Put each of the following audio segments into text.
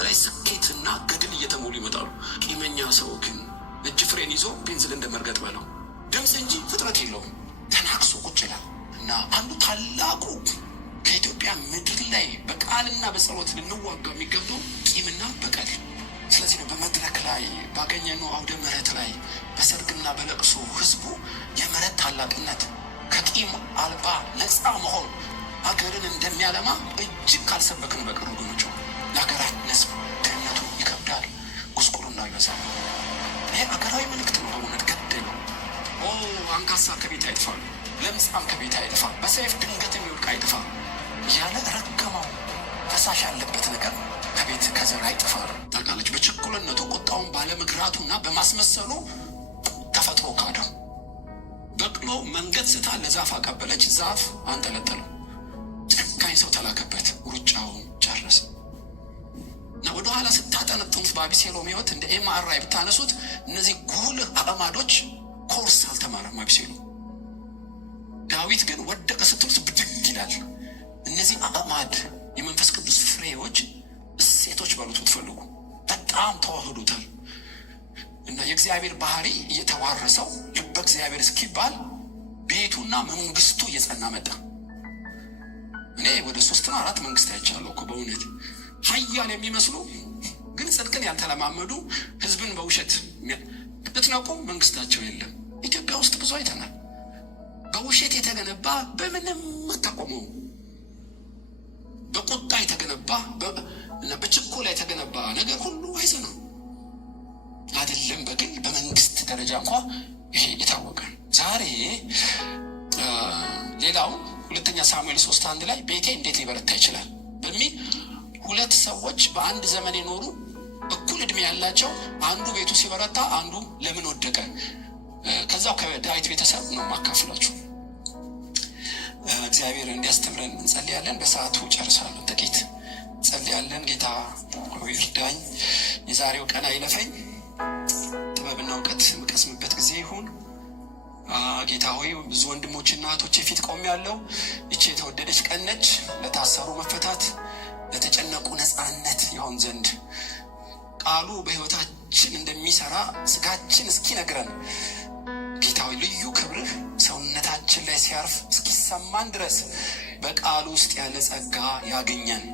በላይ ስኬትና ገድል እየተሞሉ ይመጣሉ። ቂመኛ ሰው ግን እጅ ፍሬን ይዞ ቤንዝል እንደመርገጥ በለው ድምፅ እንጂ ፍጥረት የለውም። ተናክሶ ቁጭ ይላል እና አንዱ ታላቁ ከኢትዮጵያ ምድር ላይ በቃልና በጸሎት ልንዋጋ የሚገባው ቂምና በቀል። ስለዚህ ነው በመድረክ ላይ ባገኘነው አውደ ምሕረት ላይ በሰርግና በለቅሶ ህዝቡ የምሕረት ታላቅነት ከቂም አልባ ነፃ መሆን ሀገርን እንደሚያለማ እጅግ ካልሰበክን በቀር ወገኖች ለሀገራት ነስብ ድህነቱ ይከብዳል፣ ጉስቁልናው ይበዛል። ይሄ ሀገራዊ መልእክት ነው። በእውነት ገደሉ አንካሳ ከቤት አይጥፋሉ፣ ለምጻም ከቤት አይጥፋ፣ በሰይፍ ድንገት የሚወድቅ አይጥፋ እያለ ረገመው። ፈሳሽ ያለበት ነገር ከቤት ከዘር አይጥፋ ታውቃለች። በችኩልነቱ ቁጣውን ባለመግራቱና በማስመሰሉ ተፈጥሮ ካደው። በቅሎ መንገድ ስታ ለዛፍ አቀበለች፣ ዛፍ አንጠለጠለው። ጨካኝ ሰው ተላከበት፣ ሩጫውን ጨረሰ። እና ወደኋላ ስታጠነጥኑት በአቢሴሎም ህይወት እንደ ኤምአርአይ ብታነሱት እነዚህ ጉልህ አዕማዶች ኮርስ አልተማረም አቢሴሎም። ዳዊት ግን ወደቀ ስትሉት ብድግ ይላል። እነዚህ አዕማድ የመንፈስ ቅዱስ ፍሬዎች እሴቶች በሉት ትፈልጉ በጣም ተዋህዶታል። እና የእግዚአብሔር ባህሪ እየተዋረሰው ልበ እግዚአብሔር እስኪባል ቤቱና መንግስቱ እየጸና መጣ። እኔ ወደ 3-4 መንግስት አይቻለሁ እኮ በእውነት ሀያል የሚመስሉ ግን ጽድቅን ያልተለማመዱ ህዝብን በውሸት ብትነቁ መንግስታቸው የለም። ኢትዮጵያ ውስጥ ብዙ አይተናል። በውሸት የተገነባ በምንም አታቆመው። በቁጣ የተገነባ በችኮላ የተገነባ ነገር ሁሉ አይዘነው አይደለም። በግል በመንግስት ደረጃ እንኳ ይሄ የታወቀ ዛሬ ሌላው 2 ሳሙኤል 3:1 ላይ ቤቴ እንዴት ሊበረታ ይችላል በሚል 2 ሰዎች በአንድ ዘመን የኖሩ እኩል እድሜ ያላቸው አንዱ ቤቱ ሲበረታ አንዱ ለምን ወደቀ ከዛው ከዳዊት ቤተሰብ ነው ማካፈላችሁ። እግዚአብሔር እንዲያስተምረን እንጸልያለን። በሰዓቱ ጨርሳለሁ። ጥቂት እንጸልያለን። ጌታ ሆይ እርዳኝ፣ የዛሬው ቀን አይለፈኝ፣ ጥበብና እውቀት የምቀስምበት ጊዜ ይሁን። ጌታ ሆይ ብዙ ወንድሞችና እህቶች ፊት ቆሜያለሁ። ይህች የተወደደች ቀን ነች። ለታሰሩ መፈታት፣ ለተጨነቁ ነፃነት ይሆን ዘንድ ቃሉ በህይወታችን እንደሚሰራ ስጋችን እስኪነግረን ጌታ ሆይ ልዩ ክብርህ ሰውነታችን ላይ ሲያርፍ እስኪሰማን ድረስ በቃሉ ውስጥ ያለ ጸጋ ያገኘን።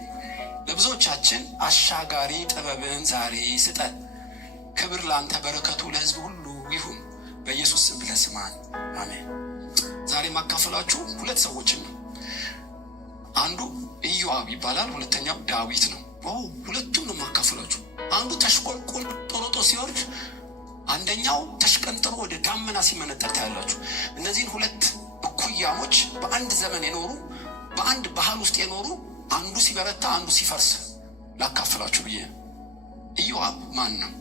ለብዙዎቻችን አሻጋሪ ጥበብን ዛሬ ስጠን። ክብር ለአንተ፣ በረከቱ ለህዝብ ሁሉ ይሁን። በኢየሱስ ስም ብለህ ስማን፣ አሜን። ዛሬ ማካፈላችሁ 2 ሰዎችን ነው። አንዱ ኢዮአብ ይባላል፣ ሁለተኛው ዳዊት ነው። ሁለቱም ነው ማካፈላችሁ። አንዱ ተሽቆልቆል ጦሮጦ ሲወርድ፣ አንደኛው ተሽቀንጥሮ ወደ ዳመና ሲመነጠር ታያላችሁ። እነዚህን 2 እኩያሞች በአንድ ዘመን የኖሩ በአንድ ባህል ውስጥ የኖሩ አንዱ ሲበረታ አንዱ ሲፈርስ ላካፈላችሁ ብዬ። ኢዮአብ ማን ነው?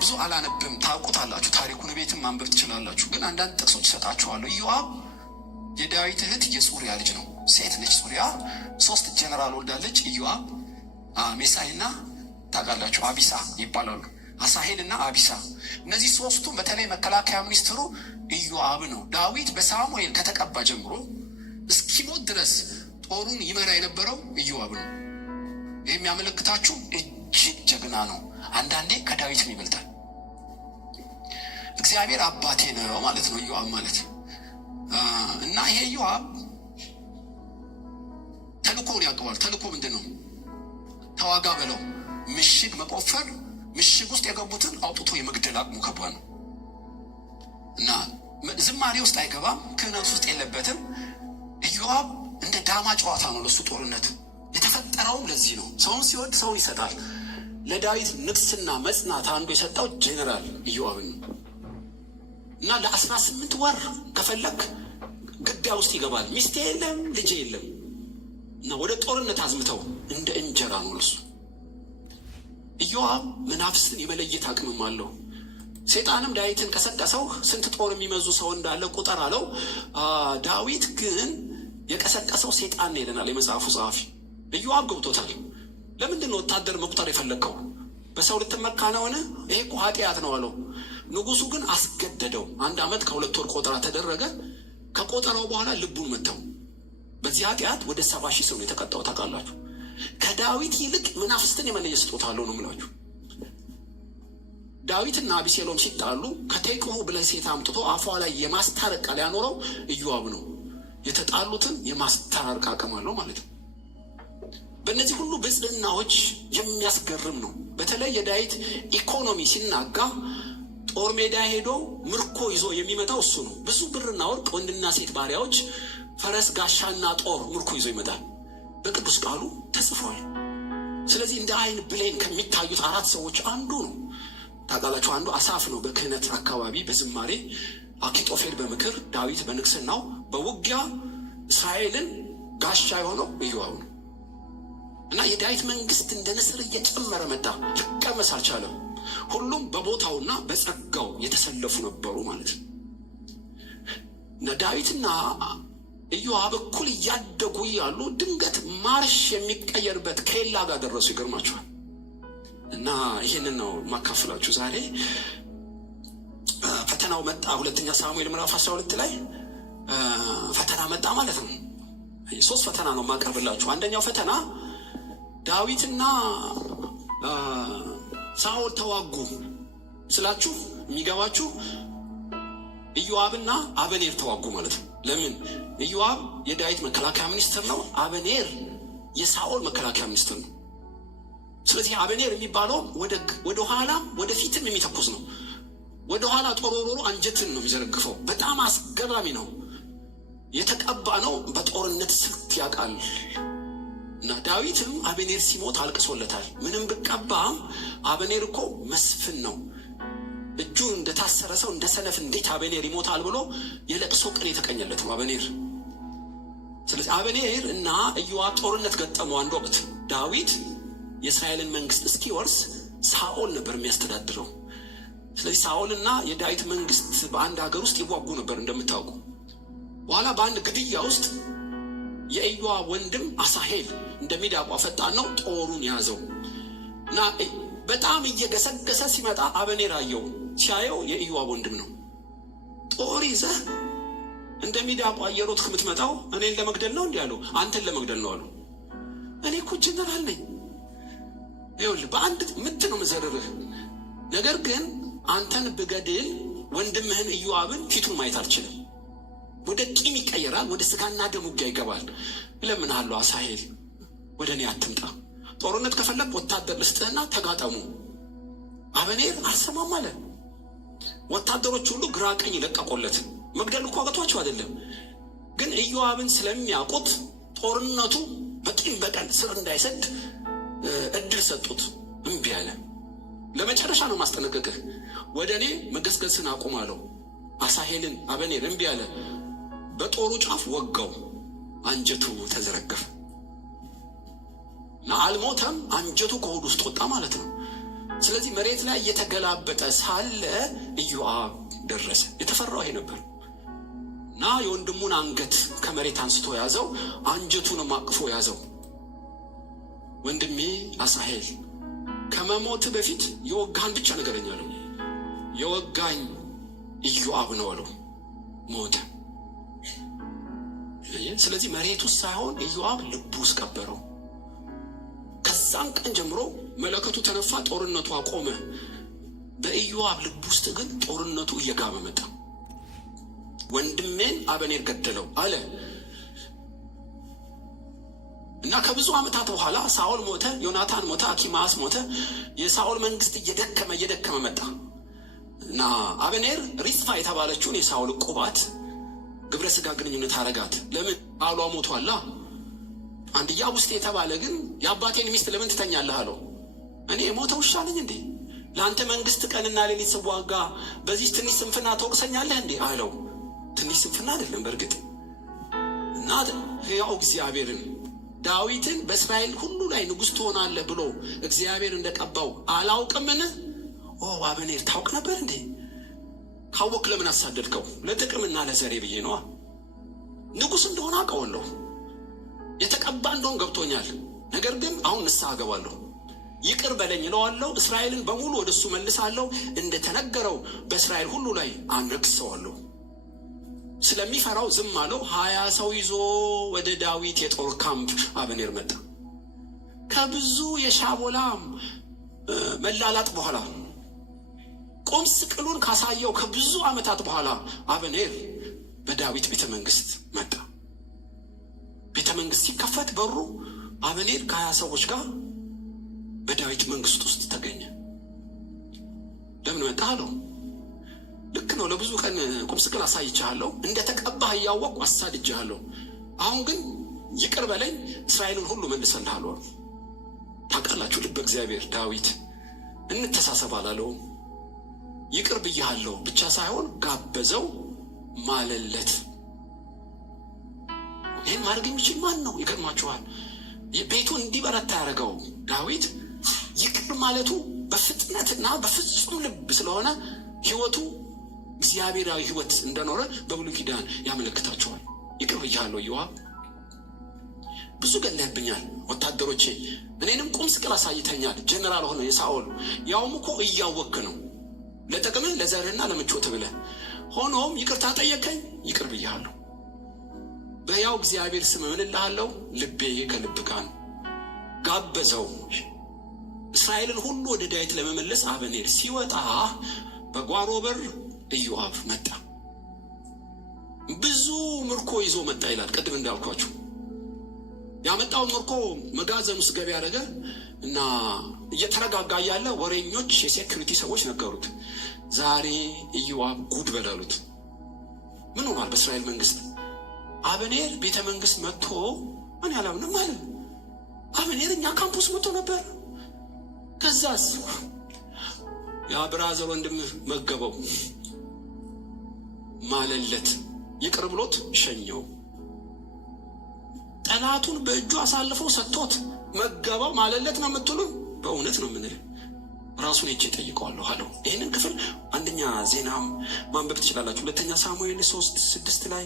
ብዙ አላነብም፣ ታውቁታላችሁ። ታሪኩን ቤትም ማንበብ ትችላላችሁ። ግን አንዳንድ ጥቅሶች እሰጣችኋለሁ። ኢዮአብ የዳዊት እህት የጽሩያ ልጅ ነው። ሴት ልጅ ጽሩያ 3 ጀነራል ወልዳለች። ኢዮአብ፣ ሜሳይና ታውቃላችሁ አቢሳ ይባላሉ። አሳሄልና አቢሳ። እነዚህ 3ቱም በተለይ መከላከያ ሚኒስትሩ ኢዮአብ ነው። ዳዊት በሳሙኤል ከተቀባ ጀምሮ እስኪሞት ድረስ ጦሩን ይመራ የነበረው ኢዮአብ ነው። ይህ የሚያመለክታችሁ እጅግ ጀግና ነው። አንዳንዴ ከዳዊትም ይበልጣል። እግዚአብሔር አባቴ ነው ማለት ነው ኢዮአብ ማለት። እና ይሄ ኢዮአብ ተልኮውን ያውቀዋል። ተልኮ ምንድን ነው? ተዋጋ በለው። ምሽግ መቆፈር፣ ምሽግ ውስጥ የገቡትን አውጥቶ የመግደል አቅሙ ከባድ ነው። እና ዝማሬ ውስጥ አይገባም፣ ክህነት ውስጥ የለበትም። ኢዮአብ እንደ ዳማ ጨዋታ ነው ለሱ ጦርነት የተፈጠረውም። ለዚህ ነው ሰውን ሲወድ ሰውን ይሰጣል። ለዳዊት ንግስና መጽናት አንዱ የሰጠው ጄኔራል ኢዮአብን ነው። እና ለ18 ወር ከፈለክ ግቢያ ውስጥ ይገባል። ሚስቴ የለም ልጄ የለም። እና ወደ ጦርነት አዝምተው እንደ እንጀራ ነው ለሱ። ኢዮአብ መናፍስትን የመለየት አቅምም አለው። ሰይጣንም ዳዊትን ቀሰቀሰው። ስንት ጦር የሚመዙ ሰው እንዳለ ቁጠር አለው። ዳዊት ግን የቀሰቀሰው ሰይጣን ነው ይለናል የመጽሐፉ ጸሐፊ። ኢዮአብ ገብቶታል። ለምንድን ነው ወታደር መቁጠር የፈለግከው? በሰው ልትመካ ነውን? ይሄ እኮ ኃጢአት ነው አለው። ንጉሱ ግን አስገደደው። 1 ዓመት ከ2 ወር ቆጠራ ተደረገ። ከቆጠራው በኋላ ልቡን መተው። በዚህ ኃጢአት ወደ 70,000 ሰው ነው የተቀጣው ታውቃላችሁ። ከዳዊት ይልቅ መናፍስትን የመለየ ስጦታ አለው ነው የምላችሁ። ዳዊትና አቢሴሎም ሲጣሉ ከቴቁሁ ብለህ ሴት አምጥቶ አፏ ላይ የማስታረቅ ቃል ያኖረው ኢዮአብ ነው። የተጣሉትን የማስታረቅ አቅም አለው ማለት ነው። በእነዚህ ሁሉ ብጽዕናዎች የሚያስገርም ነው። በተለይ የዳዊት ኢኮኖሚ ሲናጋ ጦር ሜዳ ሄዶ ምርኮ ይዞ የሚመጣው እሱ ነው። ብዙ ብርና ወርቅ፣ ወንድና ሴት ባሪያዎች፣ ፈረስ፣ ጋሻና ጦር ምርኮ ይዞ ይመጣል። በቅዱስ ቃሉ ተጽፏል። ስለዚህ እንደ አይን ብሌን ከሚታዩት 4 ሰዎች አንዱ ነው። ታውቃላችሁ፣ አንዱ አሳፍ ነው በክህነት አካባቢ በዝማሬ፣ አኪጦፌል በምክር፣ ዳዊት በንግስናው፣ በውጊያ እስራኤልን ጋሻ የሆነው ኢዮአብ ነው። እና የዳዊት መንግስት እንደ ንስር እየጨመረ መጣ። ሊቀመስ አልቻለም። ሁሉም በቦታውና በጸጋው የተሰለፉ ነበሩ ማለት ነው። እና ዳዊትና ኢዮአብ እኩል እያደጉ ያሉ ድንገት ማርሽ የሚቀየርበት ኬላ ጋር ደረሱ። ይገርማችኋል። እና ይህንን ነው ማካፍላችሁ ዛሬ። ፈተናው መጣ። 2 ሳሙኤል ምዕራፍ 12 ላይ ፈተና መጣ ማለት ነው። 3 ፈተና ነው ማቀርብላችሁ። አንደኛው ፈተና ዳዊትና ሳኦል ተዋጉ ስላችሁ የሚገባችሁ ኢዮአብና አበኔር ተዋጉ ማለት ነው። ለምን? ኢዮአብ የዳዊት መከላከያ ሚኒስትር ነው። አበኔር የሳኦል መከላከያ ሚኒስትር ነው። ስለዚህ አበኔር የሚባለው ወደ ኋላም ወደ ፊትም የሚተኩስ ነው። ወደ ኋላ ጦሮሮሮ አንጀትን ነው የሚዘረግፈው። በጣም አስገራሚ ነው። የተቀባ ነው። በጦርነት ስልት ያውቃል። እና ዳዊትም አበኔር ሲሞት አልቅሶለታል። ምንም ብቀባም አበኔር እኮ መስፍን ነው፣ እጁ እንደታሰረ ሰው እንደ ሰነፍ እንዴት አበኔር ይሞታል ብሎ የለቅሶ ቅኔ የተቀኘለት ነው አበኔር። ስለዚህ አበኔር እና ኢዮአብ ጦርነት ገጠመው አንድ ወቅት። ዳዊት የእስራኤልን መንግስት እስኪወርስ ሳኦል ነበር የሚያስተዳድረው። ስለዚህ ሳኦልና የዳዊት መንግስት በአንድ ሀገር ውስጥ ይዋጉ ነበር እንደምታውቁ። በኋላ በአንድ ግድያ ውስጥ የኢዮአብ ወንድም አሳሄል እንደሚዳቋ ፈጣን ነው፣ ጦሩን ያዘው እና በጣም እየገሰገሰ ሲመጣ አበኔር አየው። ሲያየው የኢዮአብ ወንድም ነው። ጦር ይዘህ እንደሚዳቋ እየሮጥክ የምትመጣው እኔን ለመግደል ነው እንዲህ አለው። አንተን ለመግደል ነው አሉ። እኔ እኮ ጀነራል ነኝ፣ ይኸውልህ በአንድ ምት ነው መዘርርህ። ነገር ግን አንተን ብገድል ወንድምህን ኢዮአብን ፊቱን ማየት አልችልም። ወደ ቂም ይቀየራል፣ ወደ ስጋና ደም ውጊያ ይገባል። እለምንሃለሁ አሳሄል ወደ እኔ አትምጣ። ጦርነት ከፈለግ ወታደር ልስጥህና ተጋጠሙ። አበኔር አልሰማም አለ። ወታደሮች ሁሉ ግራ ቀኝ ለቀቆለት። መግደል እኮ አቅቷቸው አይደለም፣ ግን ኢዮአብን ስለሚያውቁት ጦርነቱ በቂም በቀል ስር እንዳይሰድ እድል ሰጡት። እምቢ አለ። ለመጨረሻ ነው ማስጠነቀቅህ። ወደ እኔ መገስገስን አቁም አለው። አሳሄልን አበኔር እምቢ አለ። በጦሩ ጫፍ ወጋው፣ አንጀቱ ተዘረገፈ እና አልሞተም። አንጀቱ ከሆድ ውስጥ ወጣ ማለት ነው። ስለዚህ መሬት ላይ እየተገላበጠ ሳለ ኢዮአብ ደረሰ። የተፈራው ይሄ ነበር እና የወንድሙን አንገት ከመሬት አንስቶ ያዘው፣ አንጀቱንም አቅፎ ያዘው። ወንድሜ አሳሄል ከመሞት በፊት የወጋህን ብቻ ንገረኝ አለው። የወጋኝ ኢዮአብ ነው አለው። ሞተ። ስለዚህ መሬት ውስጥ ሳይሆን ኢዮአብ ልቡ ውስጥ ቀበረው። ከዛም ቀን ጀምሮ መለከቱ ተነፋ፣ ጦርነቱ አቆመ። በኢዮአብ ልብ ውስጥ ግን ጦርነቱ እየጋመ መጣ። ወንድሜን አበኔር ገደለው አለ እና ከብዙ ዓመታት በኋላ ሳኦል ሞተ፣ ዮናታን ሞተ፣ አኪማስ ሞተ። የሳኦል መንግስት እየደከመ መጣ እና አበኔር ሪጽፋ የተባለችውን የሳኦል ቁባት ግብረ ስጋ ግንኙነት አረጋት። ለምን? ባሏ ሞቷላ። አንድያ ውስጥ የተባለ ግን የአባቴን ሚስት ለምን ትተኛለህ አለው። እኔ የሞተ ውሻ ነኝ እንዴ? ለአንተ መንግስት ቀንና ሌሊት ስዋጋ በዚህ ትንሽ ስንፍና ትወቅሰኛለህ እንዴ አለው። ትንሽ ስንፍና አይደለም በእርግጥ እና ሕያው እግዚአብሔርን ዳዊትን በእስራኤል ሁሉ ላይ ንጉሥ ትሆናለህ ብሎ እግዚአብሔር እንደቀባው አላውቅምን? አበኔር ታውቅ ነበር እንዴ? ካወቅ ለምን አሳደድከው? ለጥቅምና ለዘሬ ብዬ ነዋ። ንጉሥ እንደሆነ አውቀዋለሁ፣ የተቀባ እንደሆን ገብቶኛል። ነገር ግን አሁን ንስሐ እገባለሁ፣ ይቅር በለኝ እለዋለሁ። እስራኤልን በሙሉ ወደ እሱ መልሳለሁ፣ እንደተነገረው በእስራኤል ሁሉ ላይ አነግሰዋለሁ። ስለሚፈራው ዝም አለው። 20 ሰው ይዞ ወደ ዳዊት የጦር ካምፕ አበኔር መጣ። ከብዙ የሻቦላም መላላጥ በኋላ ቁም ስቅሉን ካሳየው ከብዙ ዓመታት በኋላ አበኔር በዳዊት ቤተ መንግስት መጣ። ቤተ መንግስት ሲከፈት በሩ አበኔር ከ20 ሰዎች ጋር በዳዊት መንግስት ውስጥ ተገኘ። ለምን መጣ አለው። ልክ ነው፣ ለብዙ ቀን ቁም ስቅል አሳይቻለሁ፣ እንደተቀባህ እያወቅሁ አሳድጃለሁ። አሁን ግን ይቅር በለኝ፣ እስራኤልን ሁሉ መልሰልሃለሁ። ታውቃላችሁ ልበ እግዚአብሔር ዳዊት እንተሳሰብ አላለውም። ይቅር ብያለሁ ብቻ ሳይሆን ጋበዘው፣ ማለለት። ይህን ማድረግ የሚችል ማን ነው? ይገርማችኋል። ቤቱ እንዲበረታ ያደረገው ዳዊት ይቅር ማለቱ በፍጥነትና በፍጹም ልብ ስለሆነ ህይወቱ እግዚአብሔራዊ ህይወት እንደኖረ በብሉይ ኪዳን ያመለክታቸዋል። ይቅር ብያለሁ ኢዮአብ፣ ብዙ ገለህብኛል፣ ወታደሮቼ እኔንም ቁም ስቅል አሳይተኛል። ጀነራል ሆነ የሳኦል ያውም እኮ እያወክ ነው፣ ለጥቅምህ ለዘርህና ለምቾት ብለህ። ሆኖም ይቅርታ ጠየቀኝ፣ ይቅር ብያለሁ። በያው እግዚአብሔር ስም እምልልሃለሁ፣ ልቤ ከልብ ጋር ነው። ጋበዘው። እስራኤልን ሁሉ ወደ ዳዊት ለመመለስ አበኔር ሲወጣ በጓሮ በር ኢዮአብ መጣ። ብዙ ምርኮ ይዞ መጣ ይላል። ቅድም እንዳልኳችሁ ያመጣው ምርኮ መጋዘን ውስጥ ገቢ ያደረገ እና እየተረጋጋ ያለ ወሬኞች የሴኩሪቲ ሰዎች ነገሩት። ዛሬ ኢዮአብ ጉድ በላሉት። ምን ሆኗል? በእስራኤል መንግስት አበኔር ቤተ መንግስት መጥቶ ምን ያላምንም አለ። አበኔር እኛ ካምፑስ መጥቶ ነበር። ከዛስ የብራዘር ወንድም መገበው፣ ማለለት፣ ይቅር ብሎት ሸኘው። ጠላቱን በእጁ አሳልፈው ሰጥቶት መገበው፣ ማለለት ነው የምትሉ? በእውነት ነው ምን ራሱን ሄጄ ጠይቀዋለሁ አለው። ይህንን ክፍል አንደኛ ዜናም ማንበብ ትችላላችሁ። ሁለተኛ ሳሙኤል 3:6 ላይ፣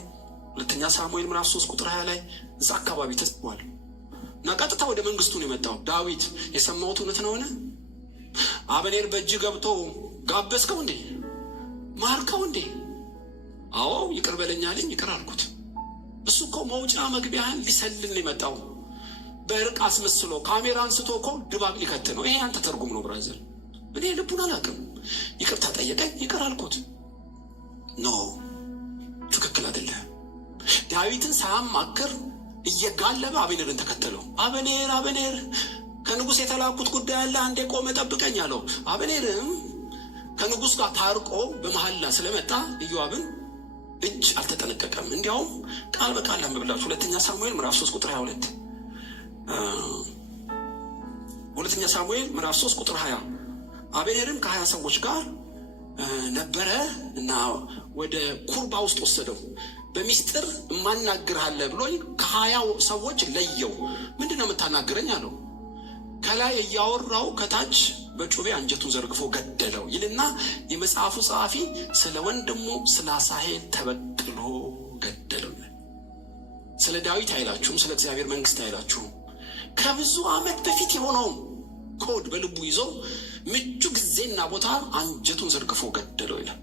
ሁለተኛ ሳሙኤል ምዕራፍ 3 ቁጥር 20 ላይ እዛ አካባቢ ተጽፏል። እና ቀጥታ ወደ መንግስቱ ነው የመጣው ዳዊት። የሰማሁት እውነት ነው ሆነ? አበኔር በእጅ ገብቶ ጋበዝከው እንዴ? ማርከው እንዴ? አዎ ይቅር በለኝ አለኝ፣ ይቅር አልኩት። እሱ እኮ መውጫ መግቢያን ሊሰልል ነው የመጣው። በእርቅ አስመስሎ ካሜራ አንስቶ እኮ ድባቅ ሊከት ነው። ይሄ አንተ ተርጉም ነው ብራዘር። እኔ ልቡን አላውቅም። ይቅርታ ጠየቀኝ፣ ይቅር አልኩት። ኖ ትክክል አይደለም። ዳዊትን ሳያማክር እየጋለበ አበኔርን ተከተለው። አበኔር አበኔር ከንጉሥ የተላኩት ጉዳይ አለ፣ አንዴ ቆመ ጠብቀኝ አለው። አበኔርም ከንጉሥ ጋር ታርቆ በመሐላ ስለመጣ ኢዮአብን እጅ አልተጠነቀቀም። እንዲያውም ቃል በቃል አንብብላችሁ ሁለተኛ ሳሙኤል ምዕራፍ 3 ቁጥር 22፣ ሁለተኛ ሳሙኤል ምዕራፍ 3 ቁጥር 20 አበኔርም ከ20 ሰዎች ጋር ነበረ እና ወደ ኩርባ ውስጥ ወሰደው። በሚስጥር እማናግርሃለሁ ብሎኝ ከ20 ሰዎች ለየው። ምንድን ነው የምታናግረኝ አለው። ከላይ እያወራው ከታች በጩቤ አንጀቱን ዘርግፎ ገደለው ይልና የመጽሐፉ ጸሐፊ ስለ ወንድሙ ስለ አሳሄል ተበቅሎ ገደለው። ስለ ዳዊት አይላችሁም፣ ስለ እግዚአብሔር መንግስት አይላችሁም። ከብዙ ዓመት በፊት የሆነውን ኮድ በልቡ ይዞ ምቹ ጊዜና ቦታ አንጀቱን ዘርግፎ ገደለው ይላል።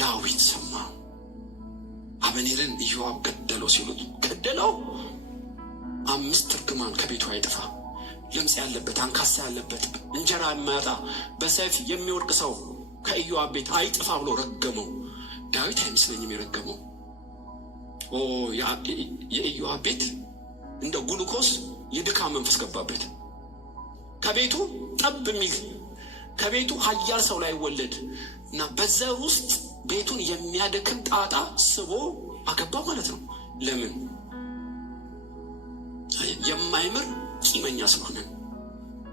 ዳዊት ሰማ። አበኔርን ኢዮአብ ገደለው ሲሉት ገደለው። 5 እርግማን ከቤቱ አይጥፋ። ለምጽ ያለበት፣ አንካሳ ያለበት፣ እንጀራ የማያጣ በሰይፍ የሚወድቅ ሰው ከኢዮአብ ቤት አይጥፋ ብሎ ረገመው። ዳዊት አይመስለኝም የረገመው። የኢዮአብ ቤት እንደ ጉሉኮስ የድካም መንፈስ ገባበት። ከቤቱ ጠብ የሚል ከቤቱ ኃያል ሰው ላይ ወለድ እና በዘር ውስጥ ቤቱን የሚያደክም ጣጣ ስቦ አገባ ማለት ነው። ለምን? የማይምር ቂመኛ ስለሆነ።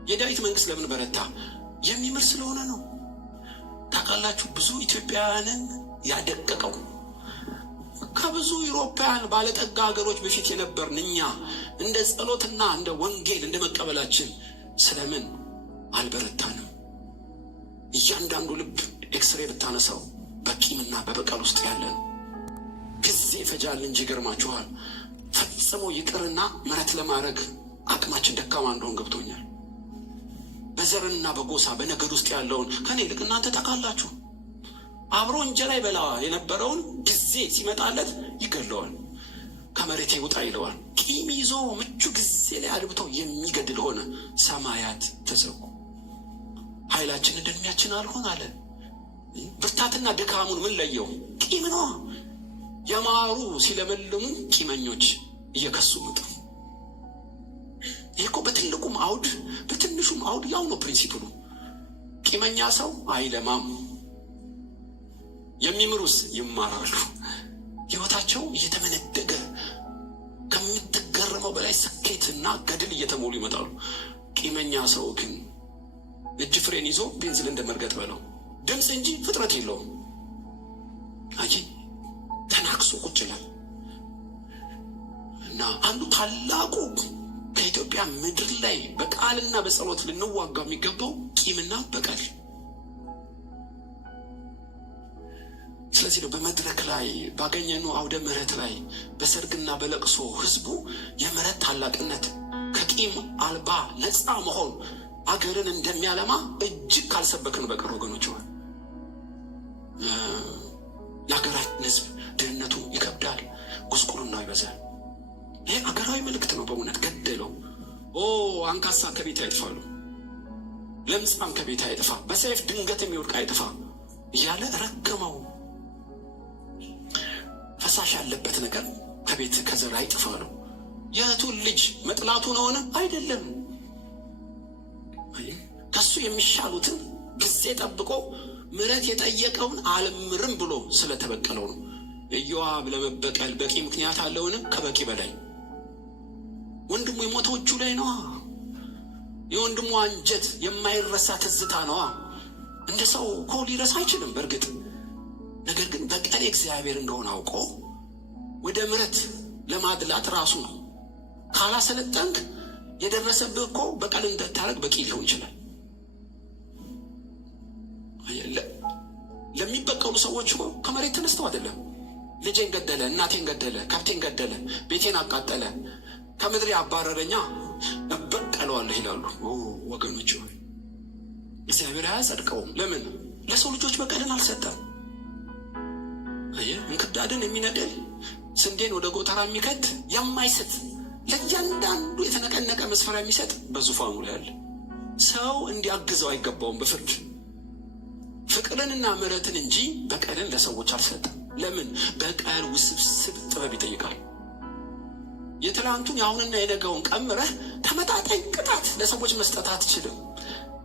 የዳዊት መንግስት ለምን በረታ? የሚምር ስለሆነ ነው። ታውቃላችሁ፣ ብዙ ኢትዮጵያውያንን ያደቀቀው ከብዙ ኢሮፓውያን ባለጠጋ ሀገሮች በፊት የነበርን እኛ እንደ ጸሎትና እንደ ወንጌል እንደ መቀበላችን ስለምን አልበረታንም? እያንዳንዱ ልብ ኤክስሬ ብታነሳው በቂምና በበቀል ውስጥ ያለ ነው። ጊዜ ይፈጃል እንጂ ይገርማችኋል፣ ፈጽሞ ይቅርና ምሕረት ለማድረግ አቅማችን ደካማ እንደሆን ገብቶኛል። በዘርና በጎሳ በነገድ ውስጥ ያለውን ከኔ ይልቅ እናንተ ታውቃላችሁ። አብሮ እንጀራ ይበላ የነበረውን ጊዜ ሲመጣለት ይገለዋል። ከመሬት ይውጣ ይለዋል። ቂም ይዞ ምቹ ጊዜ ላይ አልብቶ የሚገድል ሆነ። ሰማያት ተዘጉ። ኃይላችን እንደሚያችን አልሆን አለ። ብርታትና ድካሙን ምን ለየው? ቂም ነው። የማሩ ሲለመልሙ ቂመኞች እየከሱ መጡ። ይህ እኮ በትልቁም አውድ በትንሹም አውድ ያው ነው ፕሪንሲፕሉ። ቂመኛ ሰው አይለማም፣ የሚምሩስ ይማራሉ። ሕይወታቸው እየተመነደገ ከምትገረመው በላይ ስኬትና ገድል እየተሞሉ ይመጣሉ። ቂመኛ ሰው ግን እጅ ፍሬን ይዞ ቤንዝል እንደመርገጥ በለው ድምፅ እንጂ ፍጥረት የለውም። አይ ተናክሶ ቁጭ ይላል። እና አንዱ ታላቁ ከኢትዮጵያ ምድር ላይ በቃልና በጸሎት ልንዋጋው የሚገባው ቂምና በቀል። ስለዚህ ነው በመድረክ ላይ ባገኘነው አውደ ምሕረት ላይ በሰርግና በለቅሶ ህዝቡ የምሕረት ታላቅነት ከቂም አልባ ነፃ መሆን አገርን እንደሚያለማ እጅግ ካልሰበክን በቀር ወገኖች ሆይ የሀገራችን ህዝብ ድህነቱ ይከብዳል፣ ጉስቁልናው ይበዛል። ይሄ አገራዊ መልእክት ነው። በእውነት ገደለው። አንካሳ ከቤት አይጥፋሉ፣ ለምጻም ከቤት አይጥፋ፣ በሰይፍ ድንገት የሚወድቅ አይጥፋ እያለ ረገመው። ፈሳሽ ያለበት ነገር ከቤት ከዘር አይጥፋ ነው። የእህቱን ልጅ መጥላቱ ነውን? አይደለም። ከሱ የሚሻሉትን ጊዜ ጠብቆ ምሕረት የጠየቀውን አልምርም ብሎ ስለተበቀለው ነው። ኢዮአብ ለመበቀል በቂ ምክንያት አለውን? ከበቂ በላይ። ወንድሙ የሞተው እጁ ላይ ነዋ። የወንድሙ አንጀት የማይረሳ ትዝታ ነዋ። እንደ ሰው እኮ ሊረሳ አይችልም በእርግጥ። ነገር ግን በቀል እግዚአብሔር እንደሆነ አውቆ ወደ ምሕረት ለማድላት ራሱ ነው። ካላሰለጠንክ የደረሰብህ እኮ በቀል እንደታረግ በቂ ሊሆን ይችላል። ለሚበቀሉ ሰዎች እኮ ከመሬት ተነስተው አይደለም። ልጄን ገደለ፣ እናቴን ገደለ፣ ከብቴን ገደለ፣ ቤቴን አቃጠለ፣ ከምድሬ አባረረኛ እበቀለዋለሁ ይላሉ። ወገኖች ሆይ እግዚአብሔር አያጸድቀውም። ለምን? ለሰው ልጆች በቀልን አልሰጠም። እንክርዳድን የሚነቅል ስንዴን ወደ ጎተራ የሚከት የማይስት ለእያንዳንዱ የተነቀነቀ መስፈሪያ የሚሰጥ በዙፋኑ ላይ አለ። ሰው እንዲያግዘው አይገባውም በፍርድ ፍቅርንና ምሕረትን እንጂ በቀልን ለሰዎች አልሰጠም። ለምን? በቀል ውስብስብ ጥበብ ይጠይቃል። የትላንቱን የአሁንና የነገውን ቀምረህ ተመጣጣኝ ቅጣት ለሰዎች መስጠት አትችልም።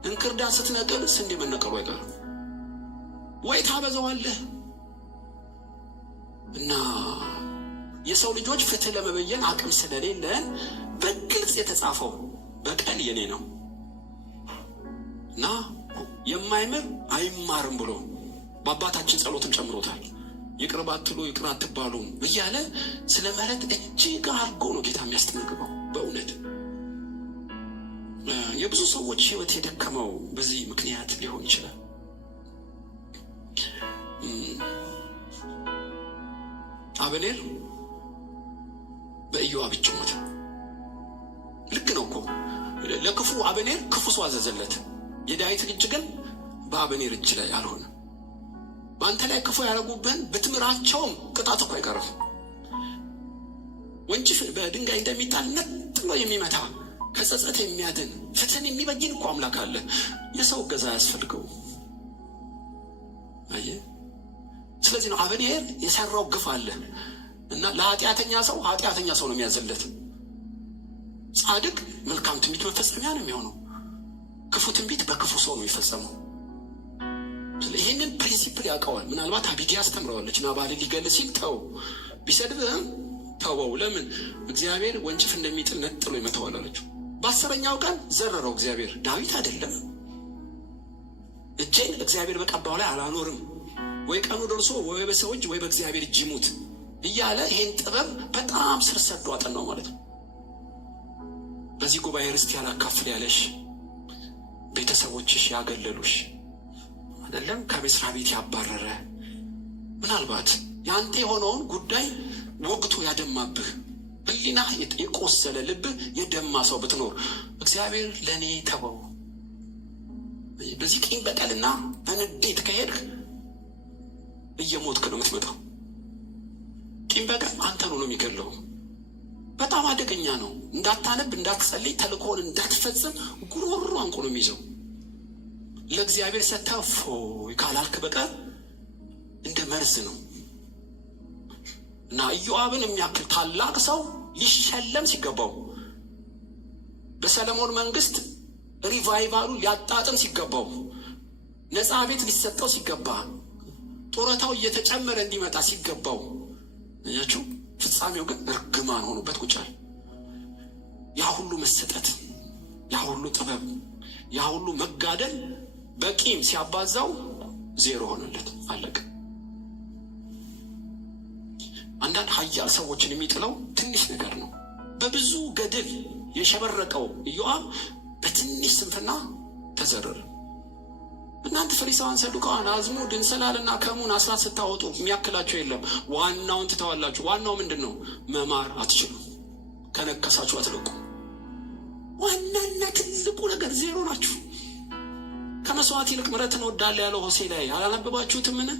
እንክርዳድ ስትነቅል ስንዴ መነቀሉ አይቀርም፣ ወይ ታበዛዋለህ። እና የሰው ልጆች ፍትህ ለመበየን አቅም ስለሌለን በግልጽ የተጻፈው በቀል የኔ ነው እና የማይምር አይማርም ብሎ በአባታችን ጸሎትም ጨምሮታል። ይቅር ባትሉ ይቅር አትባሉም እያለ ስለ ምሕረት እጅግ አድርጎ ነው ጌታ የሚያስጠነቅቀው። በእውነት የብዙ ሰዎች ሕይወት የደከመው በዚህ ምክንያት ሊሆን ይችላል። አበኔር በኢዮአብ እጅ ሞተ። ልክ ነው እኮ ለክፉ አበኔር ክፉ ሰው አዘዘለት። የዳዊት እጅ ግን በአበኔር እጅ ላይ አልሆነ። በአንተ ላይ ክፉ ያደረጉብህን ብትምራቸውም ቅጣት እኮ አይቀርም። ወንጭፍ በድንጋይ እንደሚጣል ነጥሎ የሚመታ ከጸጸት የሚያድን ፍትህን የሚበይን እኮ አምላክ አለ። የሰው እገዛ አያስፈልገው። አየህ፣ ስለዚህ ነው አበኔር የሰራው ግፍ አለ እና ለኃጢአተኛ ሰው ኃጢአተኛ ሰው ነው የሚያዘለት። ጻድቅ መልካም ትንቢት መፈጸሚያ ነው የሚሆነው። ክፉ ትንቢት በክፉ ሰው ነው የሚፈጸመው። ይህንን ፕሪንሲፕል ያውቀዋል። ምናልባት አቢግያ አስተምረዋለች። ናባልን ሊገል ሲል ተው፣ ቢሰድብህም ተወው። ለምን? እግዚአብሔር ወንጭፍ እንደሚጥል ነጥሎ ይመታዋል አለችው። በ10ኛው ቀን ዘረረው እግዚአብሔር። ዳዊት አይደለም እጄን እግዚአብሔር በቀባው ላይ አላኖርም፣ ወይ ቀኑ ደርሶ ወይ በሰው እጅ ወይ በእግዚአብሔር እጅ ይሙት እያለ ይህን ጥበብ በጣም ስር ሰዶ አጠናው ማለት ነው። በዚህ ጉባኤ ርስት ያላካፍል ያለሽ፣ ቤተሰቦችሽ ያገለሉሽ አይደለም፣ ከመስሪያ ቤት ያባረረ፣ ምናልባት ያንተ የሆነውን ጉዳይ ወቅቱ ያደማብህ፣ ህሊና የቆሰለ ልብህ የደማ ሰው ብትኖር እግዚአብሔር ለእኔ ተወው። በዚህ ቂም በቀልና በንዴት ከሄድክ እየሞትክ ነው የምትመጣው። ቂም በቀል አንተ ነው የሚገለው። በጣም አደገኛ ነው። እንዳታነብ፣ እንዳትጸልይ፣ ተልእኮውን እንዳትፈጽም ጉሮሮ አንቆ ነው የሚይዘው። ለእግዚአብሔር ሰተፎ ካላልክ በቀር እንደ መርዝ ነው። እና ኢዮአብን የሚያክል ታላቅ ሰው ሊሸለም ሲገባው፣ በሰለሞን መንግስት ሪቫይቫሉ ሊያጣጥም ሲገባው፣ ነፃ ቤት ሊሰጠው ሲገባ፣ ጡረታው እየተጨመረ እንዲመጣ ሲገባው፣ እያችሁ ፍጻሜው ግን እርግማን ሆኖበት ቁጫል። ያ ሁሉ መሰጠት፣ ያ ሁሉ ጥበብ፣ ያ ሁሉ መጋደል በቂም ሲያባዛው ዜሮ ሆነለት፣ አለቀ። አንዳንድ ኃያል ሰዎችን የሚጥለው ትንሽ ነገር ነው። በብዙ ገድል የሸበረቀው ኢዮአብ በትንሽ ስንፍና ተዘረረ። እናንተ ፈሪሳውያን፣ ሰዱቃውያን አዝሙድ፣ እንስላልና ከሙን አስራት ስታወጡ የሚያክላቸው የለም። ዋናውን ትተዋላችሁ። ዋናው ምንድን ነው? መማር አትችሉ፣ ከነከሳችሁ አትለቁ። ዋናና ትልቁ ነገር ዜሮ ናችሁ። ከመስዋዕት ይልቅ ምሕረትን እወዳለሁ ያለው ሆሴዕ ላይ አላነበባችሁትምን?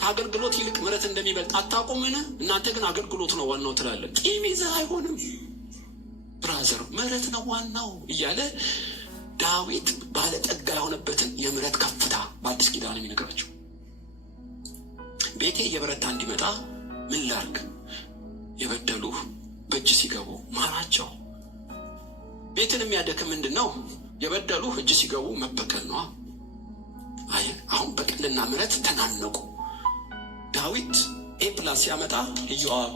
ከአገልግሎት ይልቅ ምሕረት እንደሚበልጥ አታውቁምን? እናንተ ግን አገልግሎት ነው ዋናው ትላለ። ቂም ይዘህ አይሆንም ብራዘር፣ ምሕረት ነው ዋናው እያለ ዳዊት ባለጠጋ የሆነበትን የምሕረት ከፍታ በአዲስ ኪዳን የሚነግራቸው። ቤቴ የበረታ እንዲመጣ ምን ላርግ? የበደሉህ በእጅ ሲገቡ ማራቸው። ቤትን የሚያደክም ምንድን ነው? የበደሉህ እጅ ሲገቡ መበቀል ነው። አይ አሁን በቀልና ምሕረት ተናነቁ። ዳዊት ኤ ፕላስ ሲያመጣ ኢዮአብ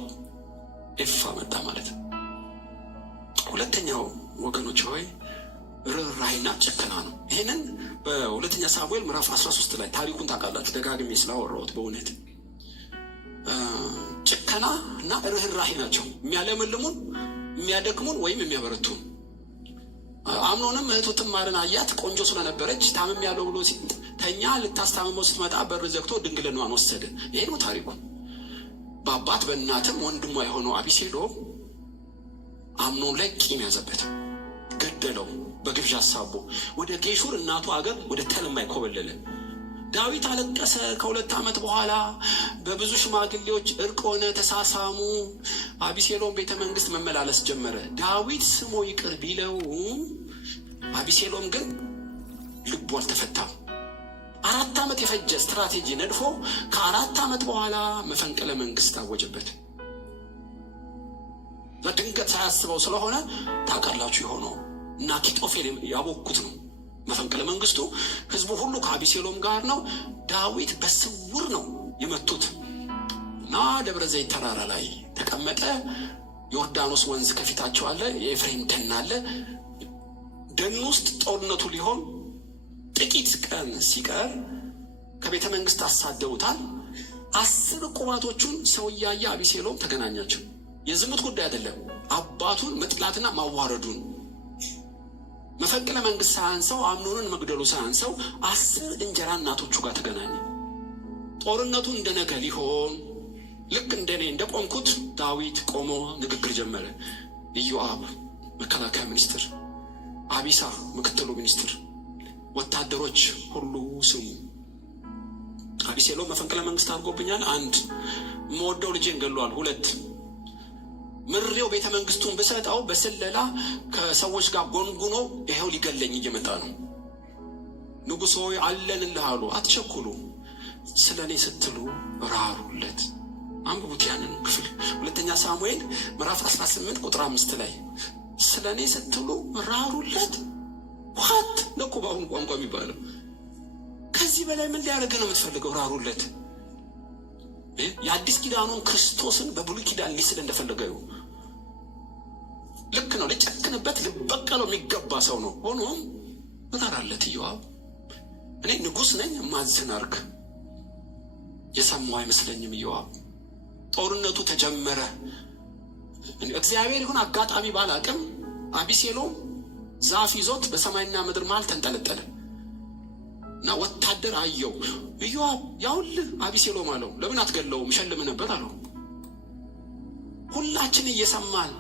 ኤፍ አመጣ ማለት ነው። ሁለተኛው ወገኖች ሆይ ርኅራኄና ጭከና ነው። ይህንን በሁለተኛ ሳሙኤል ምዕራፍ 13 ላይ ታሪኩን ታውቃላችሁ፣ ደጋግሜ ስላወራሁት። በእውነት ጭከና እና ርኅራኄ ናቸው የሚያለመልሙን፣ የሚያደክሙን ወይም የሚያበረቱን። አምኖንም እህቱ ትዕማርን አያት፣ ቆንጆ ስለነበረች ታምም ያለው ብሎ ተኛ። ልታስታምመው ስትመጣ በር ዘግቶ ድንግልናዋን ወሰደ። ይሄ ነው ታሪኩ። በአባት በእናትም ወንድሟ የሆነው አቢሴሎም አምኖን ላይ ቂም ያዘበት፣ ገደለው። በግብዣ አሳቦ ወደ ጌሹር እናቱ አገር ወደ ተልማይ ኮበለለ። ዳዊት አለቀሰ። ከ2 ዓመት በኋላ በብዙ ሽማግሌዎች እርቅ ሆነ፣ ተሳሳሙ። አቢሴሎም ቤተ መንግስት መመላለስ ጀመረ። ዳዊት ስሞ ይቅር ቢለው፣ አቢሴሎም ግን ልቡ አልተፈታም። 4 ዓመት የፈጀ ስትራቴጂ ነድፎ ከ4 ዓመት በኋላ መፈንቅለ መንግስት አወጀበት። በድንገት ሳያስበው ስለሆነ ታውቃላችሁ የሆነው እና አኪጦፌል ያቦኩት ነው መፈንቅለ መንግስቱ። ህዝቡ ሁሉ ከአቢሴሎም ጋር ነው። ዳዊት በስውር ነው የመቱት እና ደብረ ዘይት ተራራ ላይ ተቀመጠ። ዮርዳኖስ ወንዝ ከፊታቸው አለ፣ የኤፍሬም ደን አለ። ደን ውስጥ ጦርነቱ ሊሆን ጥቂት ቀን ሲቀር ከቤተ መንግስት አሳደውታል። 10 ቁባቶቹን ሰው እያየ አቢሴሎም ተገናኛቸው። የዝሙት ጉዳይ አይደለም፣ አባቱን መጥላትና ማዋረዱን። መፈንቅለ መንግስት ሳያንሰው፣ አምኖንን መግደሉ ሳያንሰው 10 እንጀራ እናቶቹ ጋር ተገናኘ። ጦርነቱ እንደነገ ሊሆን ልክ እንደኔ እንደቆምኩት ዳዊት ቆሞ ንግግር ጀመረ። ኢዮአብ መከላከያ ሚኒስትር፣ አቢሳ ምክትሉ ሚኒስትር፣ ወታደሮች ሁሉ ስሙ። አቢሴሎም መፈንቅለ መንግስት አድርጎብኛል። 1 የምወደው ልጄን ገሏል። 2 ምሬው ቤተ መንግስቱን ብሰጠው በስለላ ከሰዎች ጋር ጎንጉኖ ይሄው ሊገለኝ እየመጣ ነው። ንጉሥ ሆይ አለንልህ አሉ። አትቸኩሉ፣ ስለ እኔ ስትሉ ራሩለት። አንብቡት ያንን ክፍል 2ኛ ሳሙኤል ምዕራፍ 18 ቁጥር 5 ላይ ስለ እኔ ስትሉ ራሩለት። ዋት ነው በአሁኑ ቋንቋ የሚባለው። ከዚህ በላይ ምን ሊያደርግ ነው የምትፈልገው? ራሩለት። የአዲስ ኪዳኑን ክርስቶስን በብሉይ ኪዳን ሊስል እንደፈለገው ልክ ነው። ሊጨክንበት ሊበቀለው የሚገባ ሰው ነው። ሆኖም እራራለት። ኢዮአብ እኔ ንጉሥ ነኝ፣ ማዝን አርግ። የሰማው አይመስለኝም ኢዮአብ። ጦርነቱ ተጀመረ። እግዚአብሔር ይሁን አጋጣሚ ባላቅም አቢሴሎም ዛፍ ይዞት በሰማይና ምድር መሃል ተንጠለጠለ እና ወታደር አየው። ኢዮአብ ያውልህ አቢሴሎም አለው። ለምን አትገለውም? ሸልም ነበር አለው። ሁላችን እየሰማን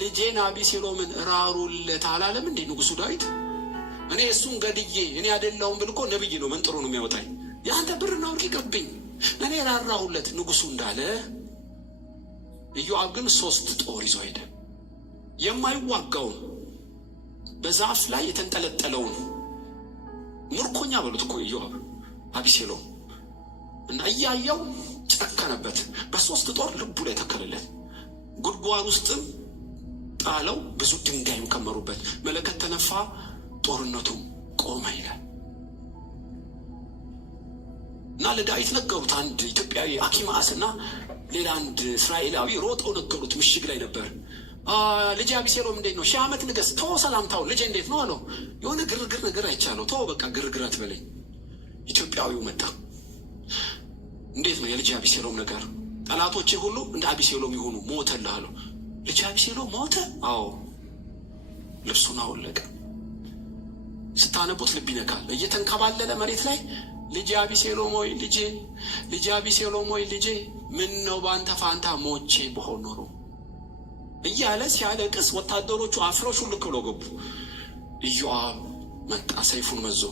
ልጄን አቢሴሎምን ራሩለት አላለም እንዴ ንጉሱ ዳዊት? እኔ እሱን ገድዬ እኔ አይደለሁም ብል እኮ ነብይ ነው መንጥሮ ነው የሚያወጣኝ። ያንተ ብርና ወርቅ ይቅርብኝ፣ እኔ ራራሁለት ንጉሱ እንዳለ። ኢዮአብ ግን 3 ጦር ይዞ ሄደ። የማይዋጋውን በዛፍ ላይ የተንጠለጠለውን ምርኮኛ በሉት እኮ ኢዮአብ አቢሴሎም እና እያየው ጨከነበት። በ3 ጦር ልቡ ላይ ተከለለት። ጉድጓድ ውስጥም ጣለው። ብዙ ድንጋይም ከመሩበት። መለከት ተነፋ፣ ጦርነቱ ቆመ ይላል እና ለዳዊት ነገሩት። አንድ ኢትዮጵያዊ አኪማአስና ሌላ አንድ እስራኤላዊ ሮጠው ነገሩት። ምሽግ ላይ ነበር። ልጄ አቢሴሎም እንዴት ነው? 1000 ዓመት ንገስ፣ ተው ሰላምታው። ልጄ እንዴት ነው አለው። የሆነ ግርግር ነገር አይቻለው። ተው በቃ ግርግር አትበለኝ። ኢትዮጵያዊው መጣ። እንዴት ነው የልጄ አቢሴሎም ነገር? ጠላቶቼ ሁሉ እንደ አቢሴሎም ይሆኑ፣ ሞተልህ አለው። ልጄ አቢሴሎም ሞተ? አዎ። ልብሱን አወለቀ። ስታነቡት ልብ ይነካል። እየተንከባለለ መሬት ላይ ልጄ አቢሴሎም ሆይ ልጄ፣ ልጄ አቢሴሎም ሆይ ልጄ፣ ምን ነው በአንተ ፋንታ ሞቼ በሆን ኖሮ እያለ ሲያለቅስ ወታደሮቹ አፍረው ሹልክ ብለው ገቡ። ኢዮአብ መጣ ሰይፉን መዞ።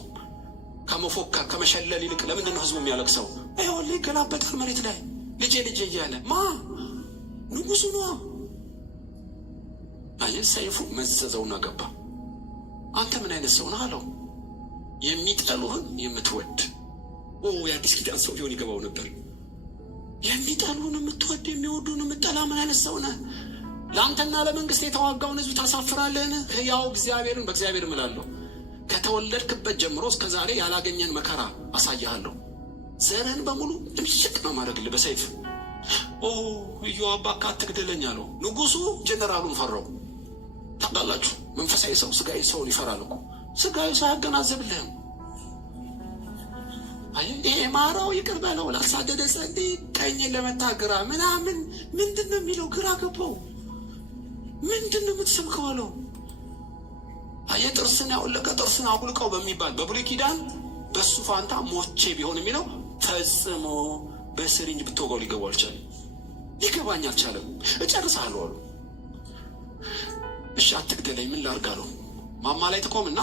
ከመፎከር ከመሸለል ይልቅ ለምንድን ነው ህዝቡ የሚያለቅሰው? ይኸውልህ ይገላበጣል መሬት ላይ ልጄ ልጄ እያለ ንጉሱ ነዋ። አየህ ሰይፉ መዘዘውና ገባ። አንተ ምን አይነት ሰው ነህ አለው። የሚጠሉህን የምትወድ የአዲስ ኪዳን ሰው ሊሆን ይገባው ነበር። የሚጠሉህን የምትወድ የሚወዱን የምትጠላ ምን አይነት ሰው ነህ? ለአንተና ለመንግስት የተዋጋውን ህዝብ ታሳፍራለህን? ሕያው እግዚአብሔርን በእግዚአብሔር እምላለሁ ከተወለድክበት ጀምሮ እስከ ዛሬ ያላገኘን መከራ አሳያለሁ። ዘርህን በሙሉ እምሽቅ ነው ማድረግልህ በሰይፍ። ኢዮአብ እባክህ አትግደለኝ አለው። ንጉሱ ጀነራሉን ፈራው። ታውቃላችሁ መንፈሳዊ ሰው ስጋዊ ሰውን ይፈራል እኮ። ስጋዊ ሰው አያገናዘብልህም። ይሄ ማራው ይቅር በለው ላሳደደ ጸልይ ቀኝን ለመታ ግራ ምናምን ምንድን ነው የሚለው? ግራ ገባው። ምንድን ነው የምትሰብከው አለው። ጥርስን ያወለቀ ጥርስን አውልቀው በሚባል በብሉይ ኪዳን በሱ ፋንታ ሞቼ ቢሆን የሚለው ፈጽሞ በስሪንጅ ብትወጋው ሊገባው አልቻለም። ሊገባኝ አልቻለም። እጨርሳለሁ አሉ። እሺ አትግደለኝ ምን ላድርግ አለው። ማማ ላይ ትቆምና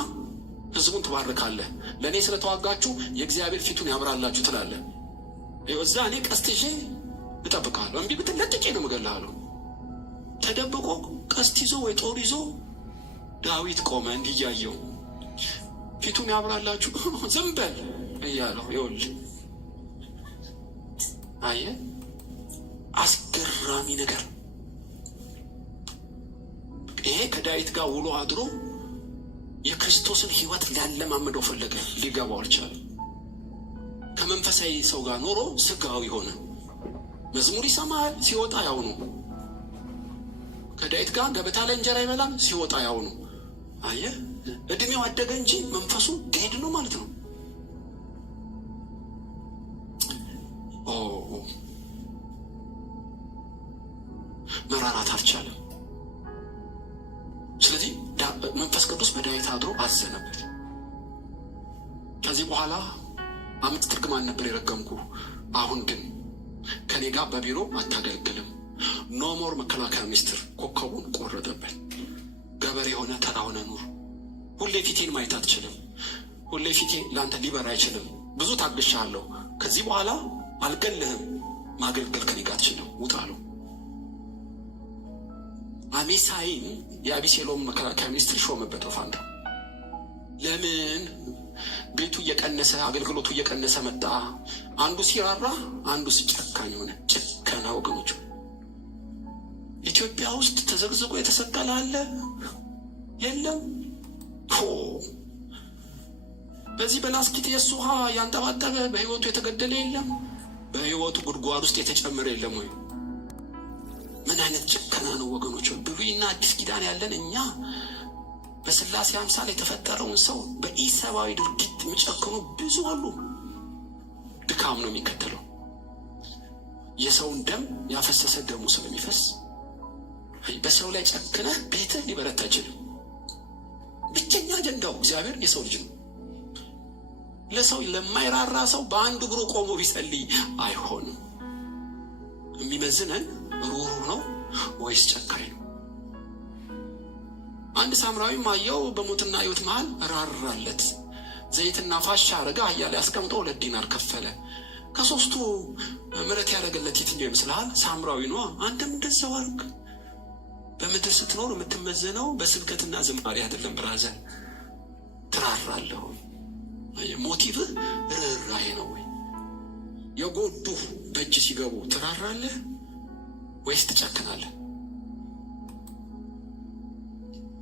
ህዝቡን ትባርካለህ። ለእኔ ስለተዋጋችሁ የእግዚአብሔር ፊቱን ያብራላችሁ ትላለህ። እዛ እኔ ቀስትዤ እጠብቃለሁ። እምቢ ብትል ለጥቄ ነው የምገልህ አለው። ተደብቆ ቀስት ይዞ ወይ ጦር ይዞ ዳዊት ቆመ። እንዲያየው ፊቱን ያብራላችሁ ዝም በል እያለው ይኸውልህ አየህ አስገራሚ ነገር። ይሄ ከዳዊት ጋር ውሎ አድሮ የክርስቶስን ህይወት ሊያለማመደው ፈለገ። ሊገባው አልቻለም። ከመንፈሳዊ ሰው ጋር ኖሮ ስጋዊ ሆነ። መዝሙር ይሰማል፣ ሲወጣ ያው ነው። ከዳዊት ጋር ገበታ ላይ እንጀራ ይበላል፣ ሲወጣ ያው ነው። አየህ እድሜው አደገ እንጂ መንፈሱ ገሄድ ነው ማለት ነው። መራራት አልቻለም። ስለዚህ መንፈስ ቅዱስ በዳዊት አድሮ አዘነበት። ከዚህ በኋላ 5 እርግማን ነበር የረገምኩ፣ አሁን ግን ከኔ ጋር በቢሮ አታገለግልም። ኖሞር መከላከያ ሚኒስትር ኮከቡን ቆረጠበት። ገበሬ የሆነ ተራ ሆነ ኑር። ሁሌ ፊቴን ማየት አትችልም። ሁሌ ፊቴ ለአንተ ሊበራ አይችልም። ብዙ ታግሻለሁ። ከዚህ በኋላ አልገልህም። ማገልገል ከኔ ጋር አትችልም። ውጣ አለው። አሜሳይን የአቢሴሎም መከላከያ ሚኒስትር ሾመበት በፋንታ። ለምን ቤቱ እየቀነሰ አገልግሎቱ እየቀነሰ መጣ። አንዱ ሲራራ አንዱ ሲጨካኝ ሆነ። ጭከና ወገኖች፣ ኢትዮጵያ ውስጥ ተዘግዝቆ የተሰቀለ አለ የለም? በዚህ በላስኪት የሱ ውሃ ያንጠባጠበ በህይወቱ የተገደለ የለም? በህይወቱ ጉድጓድ ውስጥ የተጨመረ የለም ወይ? ምን አይነት ጭከና ነው ወገኖች! ብሉይና አዲስ ኪዳን ያለን እኛ በስላሴ አምሳል የተፈጠረውን ሰው በኢሰብአዊ ድርጊት የሚጨክኑ ብዙ አሉ። ድካም ነው የሚከተለው። የሰውን ደም ያፈሰሰ ደሙ ስለሚፈስ በሰው ላይ ጨክነህ ቤትህ ሊበረታ አይችልም። ብቸኛ አጀንዳው እግዚአብሔር የሰው ልጅ ነው። ለሰው ለማይራራ ሰው በአንድ እግሩ ቆሞ ቢጸልይ አይሆንም። የሚመዝነን ሩሩ ነው ወይስ ጨካኝ ነው? አንድ ሳምራዊም አየው፣ በሞትና ሕይወት መሃል ራራለት። ዘይትና ፋሻ አረጋ አህያ ላይ አስቀምጦ 2 ዲናር ከፈለ። ከሶስቱ ምሕረት ያደረገለት የትኛው ይመስልሃል? ሳምራዊ ነው። አንተም እንደዛው አድርግ። በምድር ስትኖር የምትመዘነው በስብከትና ዝማሬ አይደለም ብራዘር። ትራራለህ ወይ? ሞቲቭህ ርኅራኄ ነው ወይ? የጎዱህ በእጅ ሲገቡ ትራራለህ ወይስ ትጨክናለህ?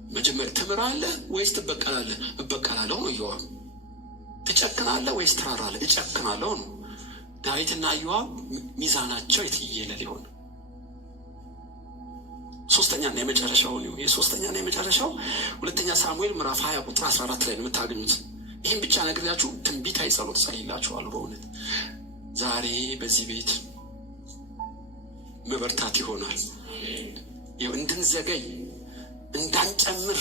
መጀመሪያ ትምራለህ ወይስ ትበቀላለህ? እበቀላለሁ ነው ኢዮአብ። ትጨክናለህ ወይስ ትራራለህ? እጨክናለሁ ነው። ዳዊትና ኢዮአብ ሚዛናቸው የትየለሌ ሆነ። ሶስተኛና የመጨረሻው ሁለተኛ ሳሙኤል ምዕራፍ 20 ቁጥር 14 ላይ ነው የምታገኙት። ይህም ብቻ ነግሬያችሁ ትንቢታዊ ጸሎት ጸልይላችኋለሁ። በእውነት ዛሬ በዚህ ቤት መበርታት ይሆናል። እንድንዘገይ እንዳንጨምር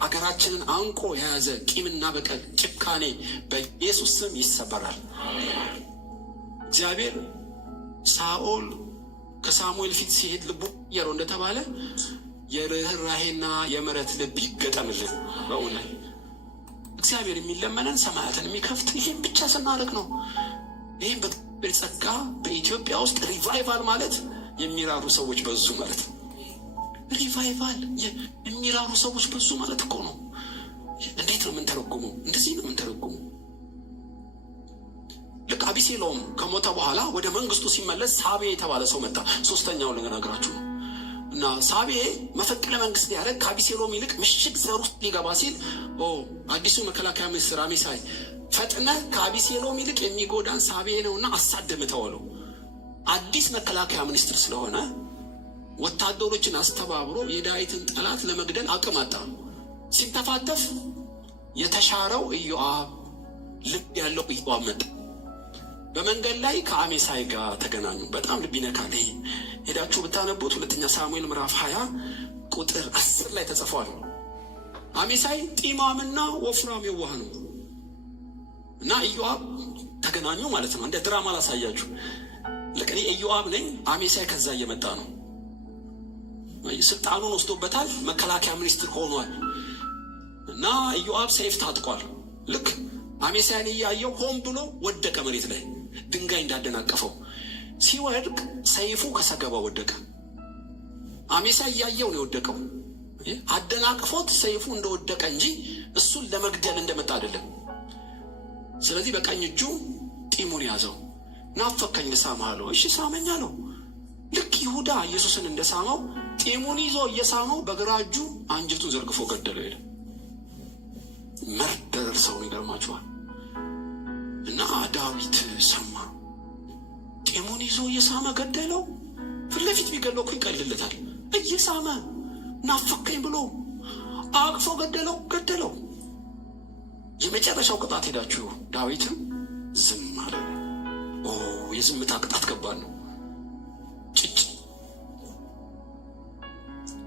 አገራችንን አንቆ የያዘ ቂምና በቀል ጭካኔ በኢየሱስ ስም ይሰበራል። እግዚአብሔር ሳኦል ከሳሙኤል ፊት ሲሄድ ልቡ ቀየረው እንደተባለ የርኅራኄና የምሕረት ልብ ይገጠምልን። በእውነት እግዚአብሔር የሚለመነን ሰማያትን የሚከፍት ይህም ብቻ ስናደርግ ነው። ይህም በእግዚአብሔር ጸጋ በኢትዮጵያ ውስጥ ሪቫይቫል ማለት የሚራሩ ሰዎች በዙ ማለት ነው። ሪቫይቫል የሚራሩ ሰዎች በዙ ማለት እኮ ነው። እንዴት ነው የምንተረጉመው? እንደዚህ ነው የምንተረጉመው። ልክ አቢሴሎም ከሞተ በኋላ ወደ መንግስቱ ሲመለስ ሳቤ የተባለ ሰው መጣ። ሶስተኛው ልነግራችሁ ነው። እና ሳቤ መፈቅለ መንግስት ሊያደርግ ከአቢሴሎም ይልቅ ምሽግ ዘር ውስጥ ሊገባ ሲል አዲሱ መከላከያ ሚኒስትር አሜሳይ ፈጥነ ከአቢሴሎም ይልቅ የሚጎዳን ሳቤ ነውና አሳድምተዋለው። አዲስ መከላከያ ሚኒስትር ስለሆነ ወታደሮችን አስተባብሮ የዳዊትን ጠላት ለመግደል አቅም አጣ። ሲተፋተፍ የተሻረው ኢዮአብ ልብ ያለው ኢዮአብ መጣ። በመንገድ ላይ ከአሜሳይ ጋር ተገናኙ። በጣም ልብ ይነካል። ሄዳችሁ ብታነቡት ሁለተኛ ሳሙኤል ምዕራፍ 20 ቁጥር 10 ላይ ተጽፏል። አሜሳይ ጢማምና ወፍራም የዋህ ነው እና ኢዮአብ ተገናኙ ማለት ነው። እንደ ድራማ ላሳያችሁ። ለቀኔ ኢዮአብ ነኝ፣ አሜሳይ ከዛ እየመጣ ነው። ስልጣኑን ወስዶበታል፣ መከላከያ ሚኒስትር ሆኗል እና ኢዮአብ ሰይፍ ታጥቋል። ልክ አሜሳይን እያየው ሆን ብሎ ወደቀ መሬት ላይ ድንጋይ እንዳደናቀፈው። ሲወድቅ ሰይፉ ከሰገባ ወደቀ። አሜሳይ እያየው ነው የወደቀው። አደናቅፎት ሰይፉ እንደወደቀ እንጂ እሱን ለመግደል እንደመጣ አይደለም። ስለዚህ በቀኝ እጁ ጢሙን ያዘው። ናፈከኝ ልሳምህ አለው። እሺ ሳመኝ አለው። ልክ ይሁዳ ኢየሱስን እንደሳመው ጢሙን ይዞ እየሳመው በግራ እጁ አንጀቱን ዘርግፎ ገደለው። ሄደ። መርደር ሰው ይገርማችኋል። እና ዳዊት ሰማ። ጢሙን ይዞ እየሳመ ገደለው። ፊት ለፊት ቢገለው እኮ ይቀልለታል። እየሳመ ናፈከኝ ብሎ አቅፎ ገደለው። የመጨረሻው ቅጣት ሄዳችሁ ዳዊትም ዝም አለ። የዝምታ ቅጣት ከባድ ነው። ጭጭ።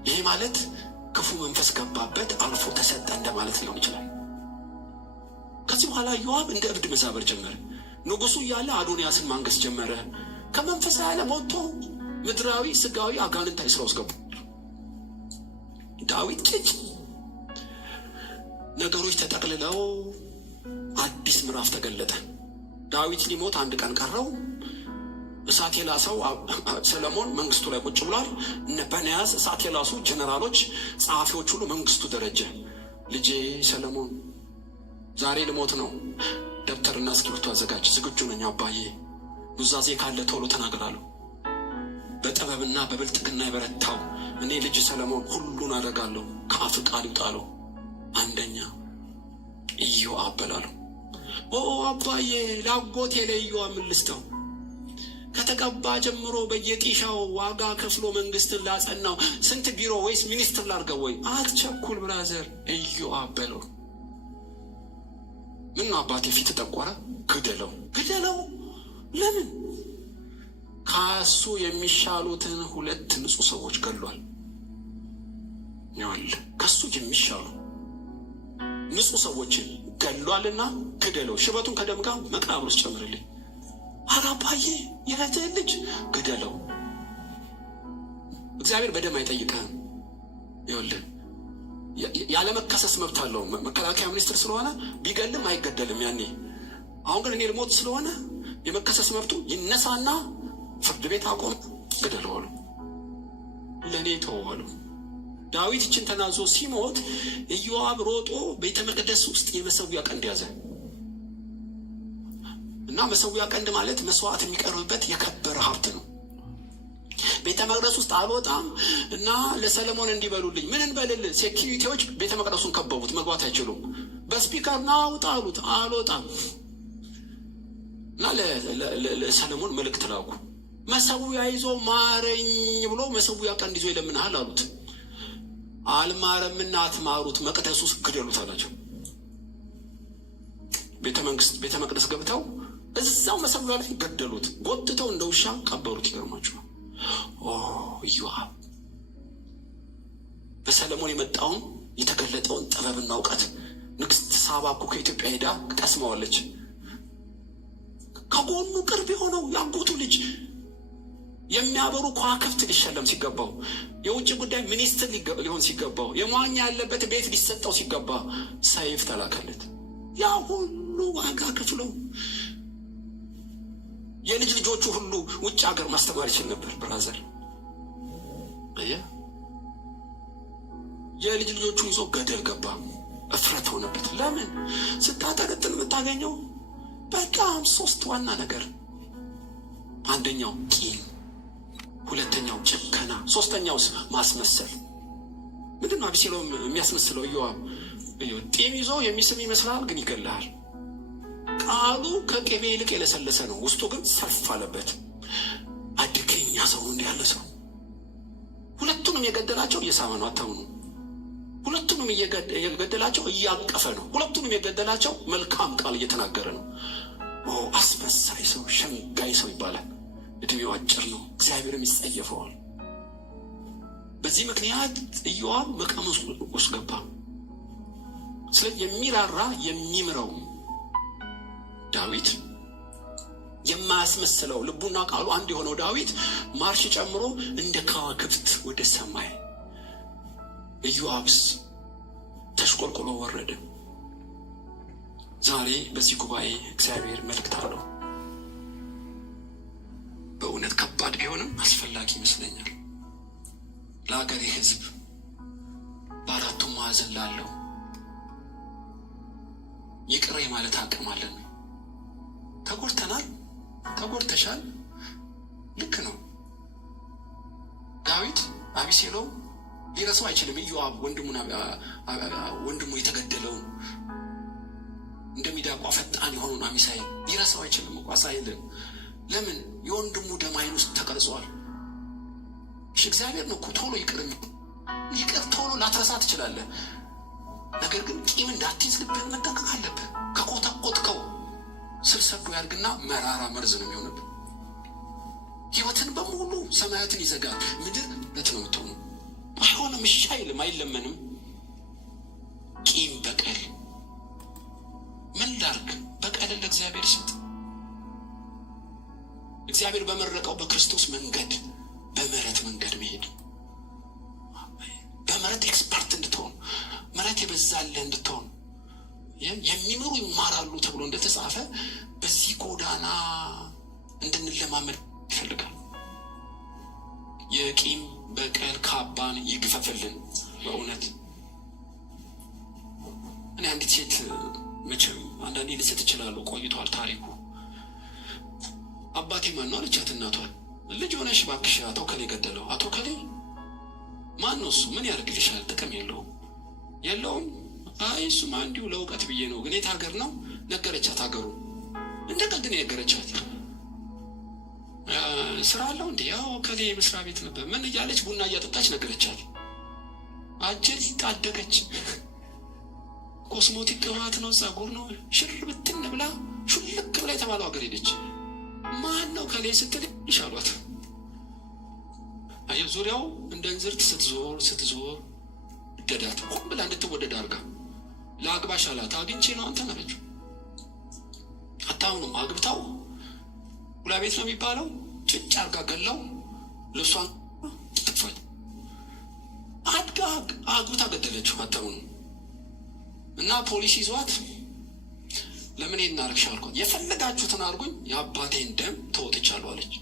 ይሄ ማለት ክፉ መንፈስ ገባበት፣ አልፎ ተሰጠ እንደማለት ሊሆን ይችላል። ከዚህ በኋላ ኢዮአብ እንደ እብድ መዛበር ጀመረ። ንጉሱ እያለ አዶንያስን ማንገስ ጀመረ። ከመንፈሳዊ ዓለም ወጥቶ ምድራዊ ስጋዊ አጋንንታዊ ስራ ውስጥ ገቡ። ዳዊት ጭጭ። ነገሮች ተጠቅልለው አዲስ ምዕራፍ ተገለጠ። ዳዊት ሊሞት አንድ ቀን ቀረው። እሳት የላሰው ሰለሞን መንግስቱ ላይ ቁጭ ብሏል። እነ በንያስ እሳት የላሱ ጀነራሎች፣ ጸሐፊዎች ሁሉ መንግስቱ ደረጀ። ልጄ ሰለሞን ዛሬ ልሞት ነው፣ ደብተርና እስክሪብቶ አዘጋጅ። ዝግጁ ነኝ አባዬ፣ ኑዛዜ ካለ ቶሎ ተናገራለሁ። በጥበብና በብልጥግና የበረታው እኔ ልጅ ሰለሞን ሁሉን አደርጋለሁ፣ ከአፍ ቃል ይውጣለሁ። አንደኛ ኢዮአብ በላለሁ። አባዬ ላጎቴ ለኢዮአብ ምን ልስጠው? ከተቀባ ጀምሮ በየጢሻው ዋጋ ከፍሎ መንግስትን ላጸናው ስንት ቢሮ ወይስ ሚኒስትር ላርገው? ወይ አትቸኩል ብራዘር፣ ኢዮአብ በለው። ምን አባቴ ፊት ተጠቆረ? ግደለው። ለምን? ካሱ የሚሻሉትን 2 ንጹህ ሰዎች ገሏል። ያለ ካሱ የሚሻሉ ንጹህ ሰዎችን ገሏልና ግደለው። ሽበቱን ከደም ጋር መቃብር ውስጥ ጨምርልኝ። አራባዬ የእህትህን ልጅ ግደለው። እግዚአብሔር በደም አይጠይቅህም። ይኸውልህ ያለመከሰስ መብት አለው። መከላከያ ሚኒስትር ስለሆነ ቢገልም አይገደልም ያኔ። አሁን ግን እኔ ልሞት ስለሆነ የመከሰስ መብቱ ይነሳና ፍርድ ቤት አቆም፣ ግደለው አሉ። ለእኔ ተወዋሉ። ዳዊት ይችን ተናዞ ሲሞት ኢዮአብ ሮጦ ቤተ መቅደስ ውስጥ የመሰዊያ ቀንድ ያዘ እና መሰዊያ ቀንድ ማለት መስዋዕት የሚቀርብበት የከበረ ሀብት ነው። ቤተ መቅደስ ውስጥ አልወጣም እና ለሰለሞን እንዲበሉልኝ ምን እንበልል? ሴኪሪቲዎች ቤተ መቅደሱን ከበቡት፣ መግባት አይችሉም። በስፒከር ና ውጣ አሉት፣ አልወጣም እና ለሰለሞን መልእክት ላኩ። መሰዊያ ይዞ ማረኝ ብሎ መሰዊያ ቀንድ ይዞ ይለምንሃል አሉት። አልማረምና አትማሩት፣ መቅደስ ውስጥ ግደሉት አላቸው። ቤተ መቅደስ ገብተው እዛው መሰዊያ ላይ ገደሉት፣ ጎትተው እንደ ውሻ ቀበሩት። ይገርማችኋል። ኢዮአብ በሰለሞን የመጣውን የተገለጠውን ጥበብና እውቀት ንግስት ሳባ እኮ ከኢትዮጵያ ሄዳ ቀስመዋለች። ከጎኑ ቅርብ የሆነው ያጎቱ ልጅ የሚያበሩ ከዋክብት ሊሸለም ሲገባው፣ የውጭ ጉዳይ ሚኒስትር ሊሆን ሲገባው፣ የመዋኛ ያለበት ቤት ሊሰጠው ሲገባ ሰይፍ ተላከለት። ያ ሁሉ ዋጋ ከፍለው የልጅ ልጆቹ ሁሉ ውጭ ሀገር ማስተማር ይችል ነበር። ብራዘር የልጅ ልጆቹ ይዞ ገደል ገባ። እፍረት ሆነበት። ለምን? ስታጠነጥን የምታገኘው በጣም 3 ዋና ነገር፣ አንደኛው ቂም፣ ሁለተኛው ጭከና፣ ሶስተኛውስ ማስመሰል። ምንድነው አቤሴሎም የሚያስመስለው? ኢዮአብ ጢም ይዞ የሚስም ይመስላል፣ ግን ይገላል። ቃሉ ከቅቤ ይልቅ የለሰለሰ ነው፣ ውስጡ ግን ሰፍ አለበት። አደገኛ ሰው እንዲህ ያለ ሰው ሁለቱንም የገደላቸው እየሳመ ነው። አታምኑ? ሁለቱንም የገደላቸው እያቀፈ ነው። ሁለቱንም የገደላቸው መልካም ቃል እየተናገረ ነው። አስመሳይ ሰው፣ ሸንጋይ ሰው ይባላል። እድሜው አጭር ነው፣ እግዚአብሔርም ይጸየፈዋል። በዚህ ምክንያት ኢዮአብ መቃመስ ውስጥ ገባ። ስለዚህ የሚራራ የሚምረው ዳዊት፣ የማያስመስለው ልቡና ቃሉ አንድ የሆነው ዳዊት ማርሽ ጨምሮ እንደ ከዋክብት ወደ ሰማይ፣ ኢዮአብስ ተሽቆልቆሎ ወረደ። ዛሬ በዚህ ጉባኤ እግዚአብሔር መልእክት አለው። በእውነት ከባድ ቢሆንም አስፈላጊ ይመስለኛል። ለሀገሬ ሕዝብ በአራቱም ማዕዘን ላለው ይቅር ማለት አቅም አለን። ተጎድተናል፣ ተጎድተሻል። ልክ ነው። ዳዊት አቤሴሎም ሊረሳው አይችልም። ኢዮአብ ወንድሙ የተገደለውን እንደሚዳቋ ፈጣን የሆነውን አሚሳይል ሊረሳው አይችልም። አሳይልን። ለምን? የወንድሙ ደም ዓይን ውስጥ ተቀርጿል። እሺ እግዚአብሔር ነው እኮ ቶሎ ይቅር ቶሎ ላትረሳ ትችላለህ። ነገር ግን ቂም እንዳትይዝ ልብህን መጠንቀቅ አለብህ። ከኮተኮትከው ስር ሰዶ ያድግና መራራ መርዝ ነው የሚሆንብህ። ሕይወትን በሙሉ ሰማያትን ይዘጋል። ምድር ለት ነው የምትሆኑ። አይሆንም፣ እሺ አይልም፣ አይለመንም። ቂም፣ በቀል ምን ላርግ? በቀልን ለእግዚአብሔር ስጥ። እግዚአብሔር በመረቀው በክርስቶስ መንገድ በምህረት መንገድ መሄድ፣ በምህረት ኤክስፐርት እንድትሆን፣ ምህረት የበዛልህ እንድትሆን፣ የሚምሩ ይማራሉ ተብሎ እንደተጻፈ በዚህ ጎዳና እንድንለማመድ ይፈልጋል። የቂም በቀል ካባን ይግፈፍልን። በእውነት እኔ አንዲት ሴት መቼም አንዳንዴ ልስት ይችላሉ፣ ቆይቷል ታሪኩ። አባቴ ማን ነው አለቻት እናቷን። ልጅ ሆነሽ እባክሽ አቶ ከሌ ገደለው። አቶ ከሌ ማን ነው እሱ? ምን ያደርግልሻል? ጥቅም የለውም። አይ እሱማ እንዲሁ ለእውቀት ብዬ ነው። ግን የት ሀገር ነው? ነገረቻት ሀገሩ። እንደ ቀልድ ነው የነገረቻት። ስራ አለው እንዴ? ያው ከሌ መስሪያ ቤት ነበር። ምን እያለች ቡና እያጠጣች ነገረቻት። አጀል ታደገች። ኮስሞቲክ ቅባት ነው፣ ጸጉር ነው፣ ሽር ብትን ብላ ሹልክ ብላ የተባለው ሀገር ሄደች። ማን ነው ከሌ ስትል ይሻሏት። አየው ዙሪያው እንደ እንዝርት ስትዞር ደዳት ሆን ብላ እንድትወደድ አርጋ ለአግባሽ አላት። አግኝቼ ነው አንተ አለችው። አታውንም አግብታው ሁላ ቤት ነው የሚባለው ጭጭ አርጋ ገላው ልብሷን ትጥፋት አድጋ አግብታ ገደለችው። አታውንም እና ፖሊስ ይዟት ለምን እናርግሽ አልኳት። የፈለጋችሁትን አርጉኝ፣ የአባቴን ደም ተወጥቻለሁ አለች።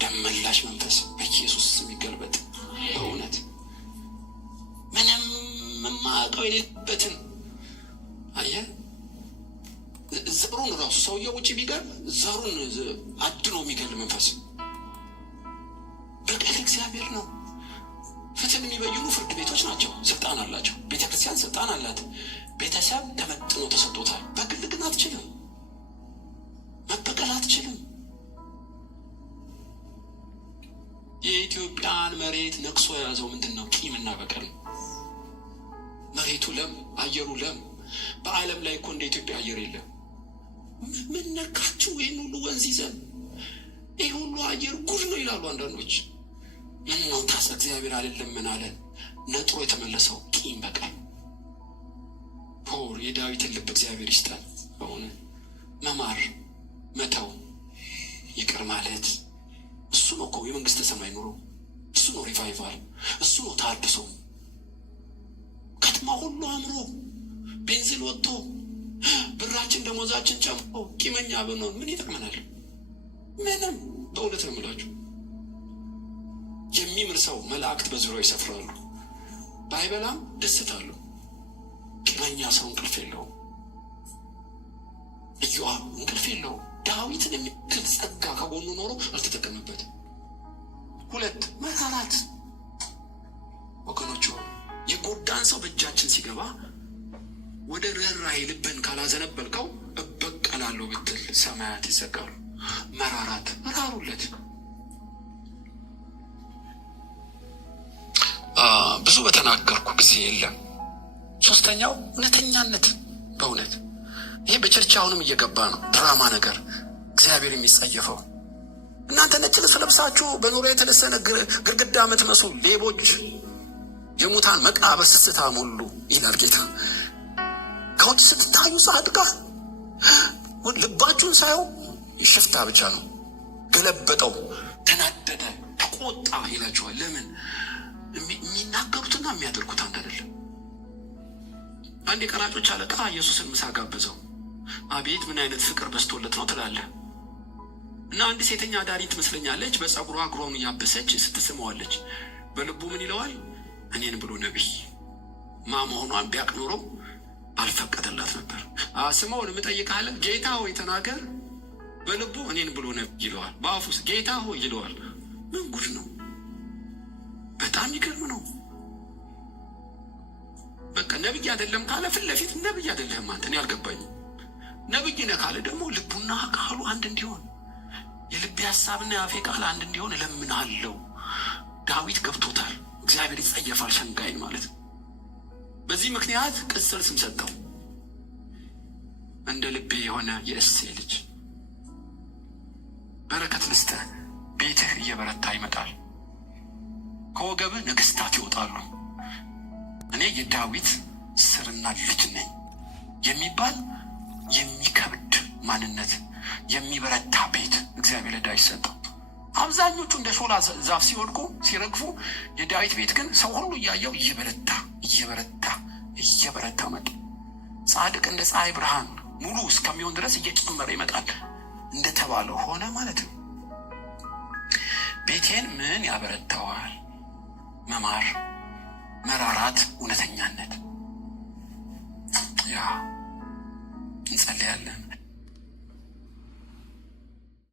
ደም መላሽ መንፈስ በኢየሱስ ስም ይገልበጥ። በእውነት የማያውቀው የሌለበትን አየህ። ዘሩን ራሱ ሰውየው ውጭ ቢገር ዘሩን አድኖ የሚገል መንፈስ በቀል እግዚአብሔር ነው። ፍትህን የሚበይኑ ፍርድ ቤቶች ናቸው፣ ስልጣን አላቸው። ቤተክርስቲያን ስልጣን አላት። ቤተሰብ ተመጥኖ ተሰጥቶታል። በግል ግን አትችልም፣ መበቀል አትችልም። የኢትዮጵያን መሬት ነቅሶ የያዘው ምንድን ነው? ቂምና በቀል። መሬቱ ለም፣ አየሩ ለም። በዓለም ላይ እኮ እንደ ኢትዮጵያ አየር የለም። ምን ነካችሁ? ይህን ሁሉ ወንዝ ይዘን ይህ ሁሉ አየር ጉድ ነው ይላሉ አንዳንዶች። ምን ነው ታስ እግዚአብሔር አይደለም ምን አለን? ነጥሮ የተመለሰው ቂም በቀል። ፖር የዳዊትን ልብ እግዚአብሔር ይስጣል። በሆነ መማር፣ መተው፣ ይቅር ማለት እሱ ነው እኮ የመንግስተ ሰማይ ኑሮ። እሱ ነው ሪቫይቫል። እሱ ነው ታድሶ። ከተማ ሁሉ አምሮ ቤንዚን ወጥቶ ብራችን ደሞዛችን ጨምሮ ቂመኛ ብንሆን ምን ይጠቅመናል? ምንም። በእውነት ነው የምላችሁ። የሚምር ሰው መላእክት በዙሪያው ይሰፍራሉ፣ ባይበላም ደስታሉ። ቂመኛ ሰው እንቅልፍ የለውም። ኢዮአብ እንቅልፍ የለውም። ዳዊትን የሚክል ጸጋ ከጎኑ ኖሮ አልተጠቀመበትም። 2 መራራት። ወገኖቹ የጎዳን ሰው በእጃችን ሲገባ ወደ ርኅራኄ ልብን ካላዘነበልከው እበቀላለሁ ብትል ሰማያት ይዘጋሉ። መራራት። መራሩለት። ብዙ በተናገርኩ ጊዜ የለም። 3ኛው እውነተኛነት። በእውነት ይሄ በቸርች አሁንም እየገባ ነው። ድራማ ነገር እግዚአብሔር የሚጸየፈው። እናንተ ነጭ ልብስ ለብሳችሁ በኑሮ የተለሰነ ግርግዳ የምትመስሉ ሌቦች፣ የሙታን መቃብር ስስታም ሁሉ ይላል ጌታ። ከውጭ ስትታዩ ጻድቃን፣ ልባችሁን ሳየው ሽፍታ ብቻ ነው። ገለበጠው፣ ተናደደ፣ ተቆጣ ይላችኋል። ለምን? የሚናገሩትና የሚያደርጉት አንድ አይደለም። አንድ የቀራጮች አለቃ ኢየሱስን ምሳ ጋበዘው። አቤት ምን አይነት ፍቅር በስቶለት ነው ትላለህ። እና አንድ ሴተኛ አዳሪ ትመስለኛለች። በጸጉሯ እግሯን እያበሰች ስትስመዋለች። በልቡ ምን ይለዋል? እኔን ብሎ ነቢይ ማ መሆኗን ቢያቅ ኖሮ አልፈቀደላት ነበር። ስምዖን የምጠይቅሃለን ጌታ ሆይ ተናገር። በልቡ እኔን ብሎ ነቢይ ይለዋል፣ በአፉስ ጌታ ሆይ ይለዋል። ምን ጉድ ነው! በጣም ይገርም ነው። በቃ ነብይ አይደለም ካለ ፊት ለፊት ነብይ አይደለም አንተ። እኔ አልገባኝም። ነብይ ነህ ካለ ደግሞ ልቡና ቃሉ አንድ እንዲሆን፣ የልቤ ሐሳብና የአፌ ቃል አንድ እንዲሆን እለምናለሁ። ዳዊት ገብቶታል። እግዚአብሔር ይጸየፋል ሸንጋይን ማለት ነው። በዚህ ምክንያት ቅጽል ስም ሰጠው፣ እንደ ልቤ የሆነ የእሴይ ልጅ። በረከት ልስጥህ፣ ቤትህ እየበረታ ይመጣል፣ ከወገብህ ነገስታት ይወጣሉ። እኔ የዳዊት ስርና ልጅ ነኝ የሚባል የሚከብድ ማንነት፣ የሚበረታ ቤት እግዚአብሔር ለዳዊት ሰጠው። አብዛኞቹ እንደ ሾላ ዛፍ ሲወድቁ ሲረግፉ፣ የዳዊት ቤት ግን ሰው ሁሉ እያየው እየበረታ እየበረታ እየበረታ መጣ። ጻድቅ እንደ ፀሐይ ብርሃን ሙሉ እስከሚሆን ድረስ እየጨመረ ይመጣል እንደተባለው ሆነ ማለት ነው። ቤቴን ምን ያበረታዋል? መማር፣ መራራት፣ እውነተኛነት። ያ እንጸልያለን።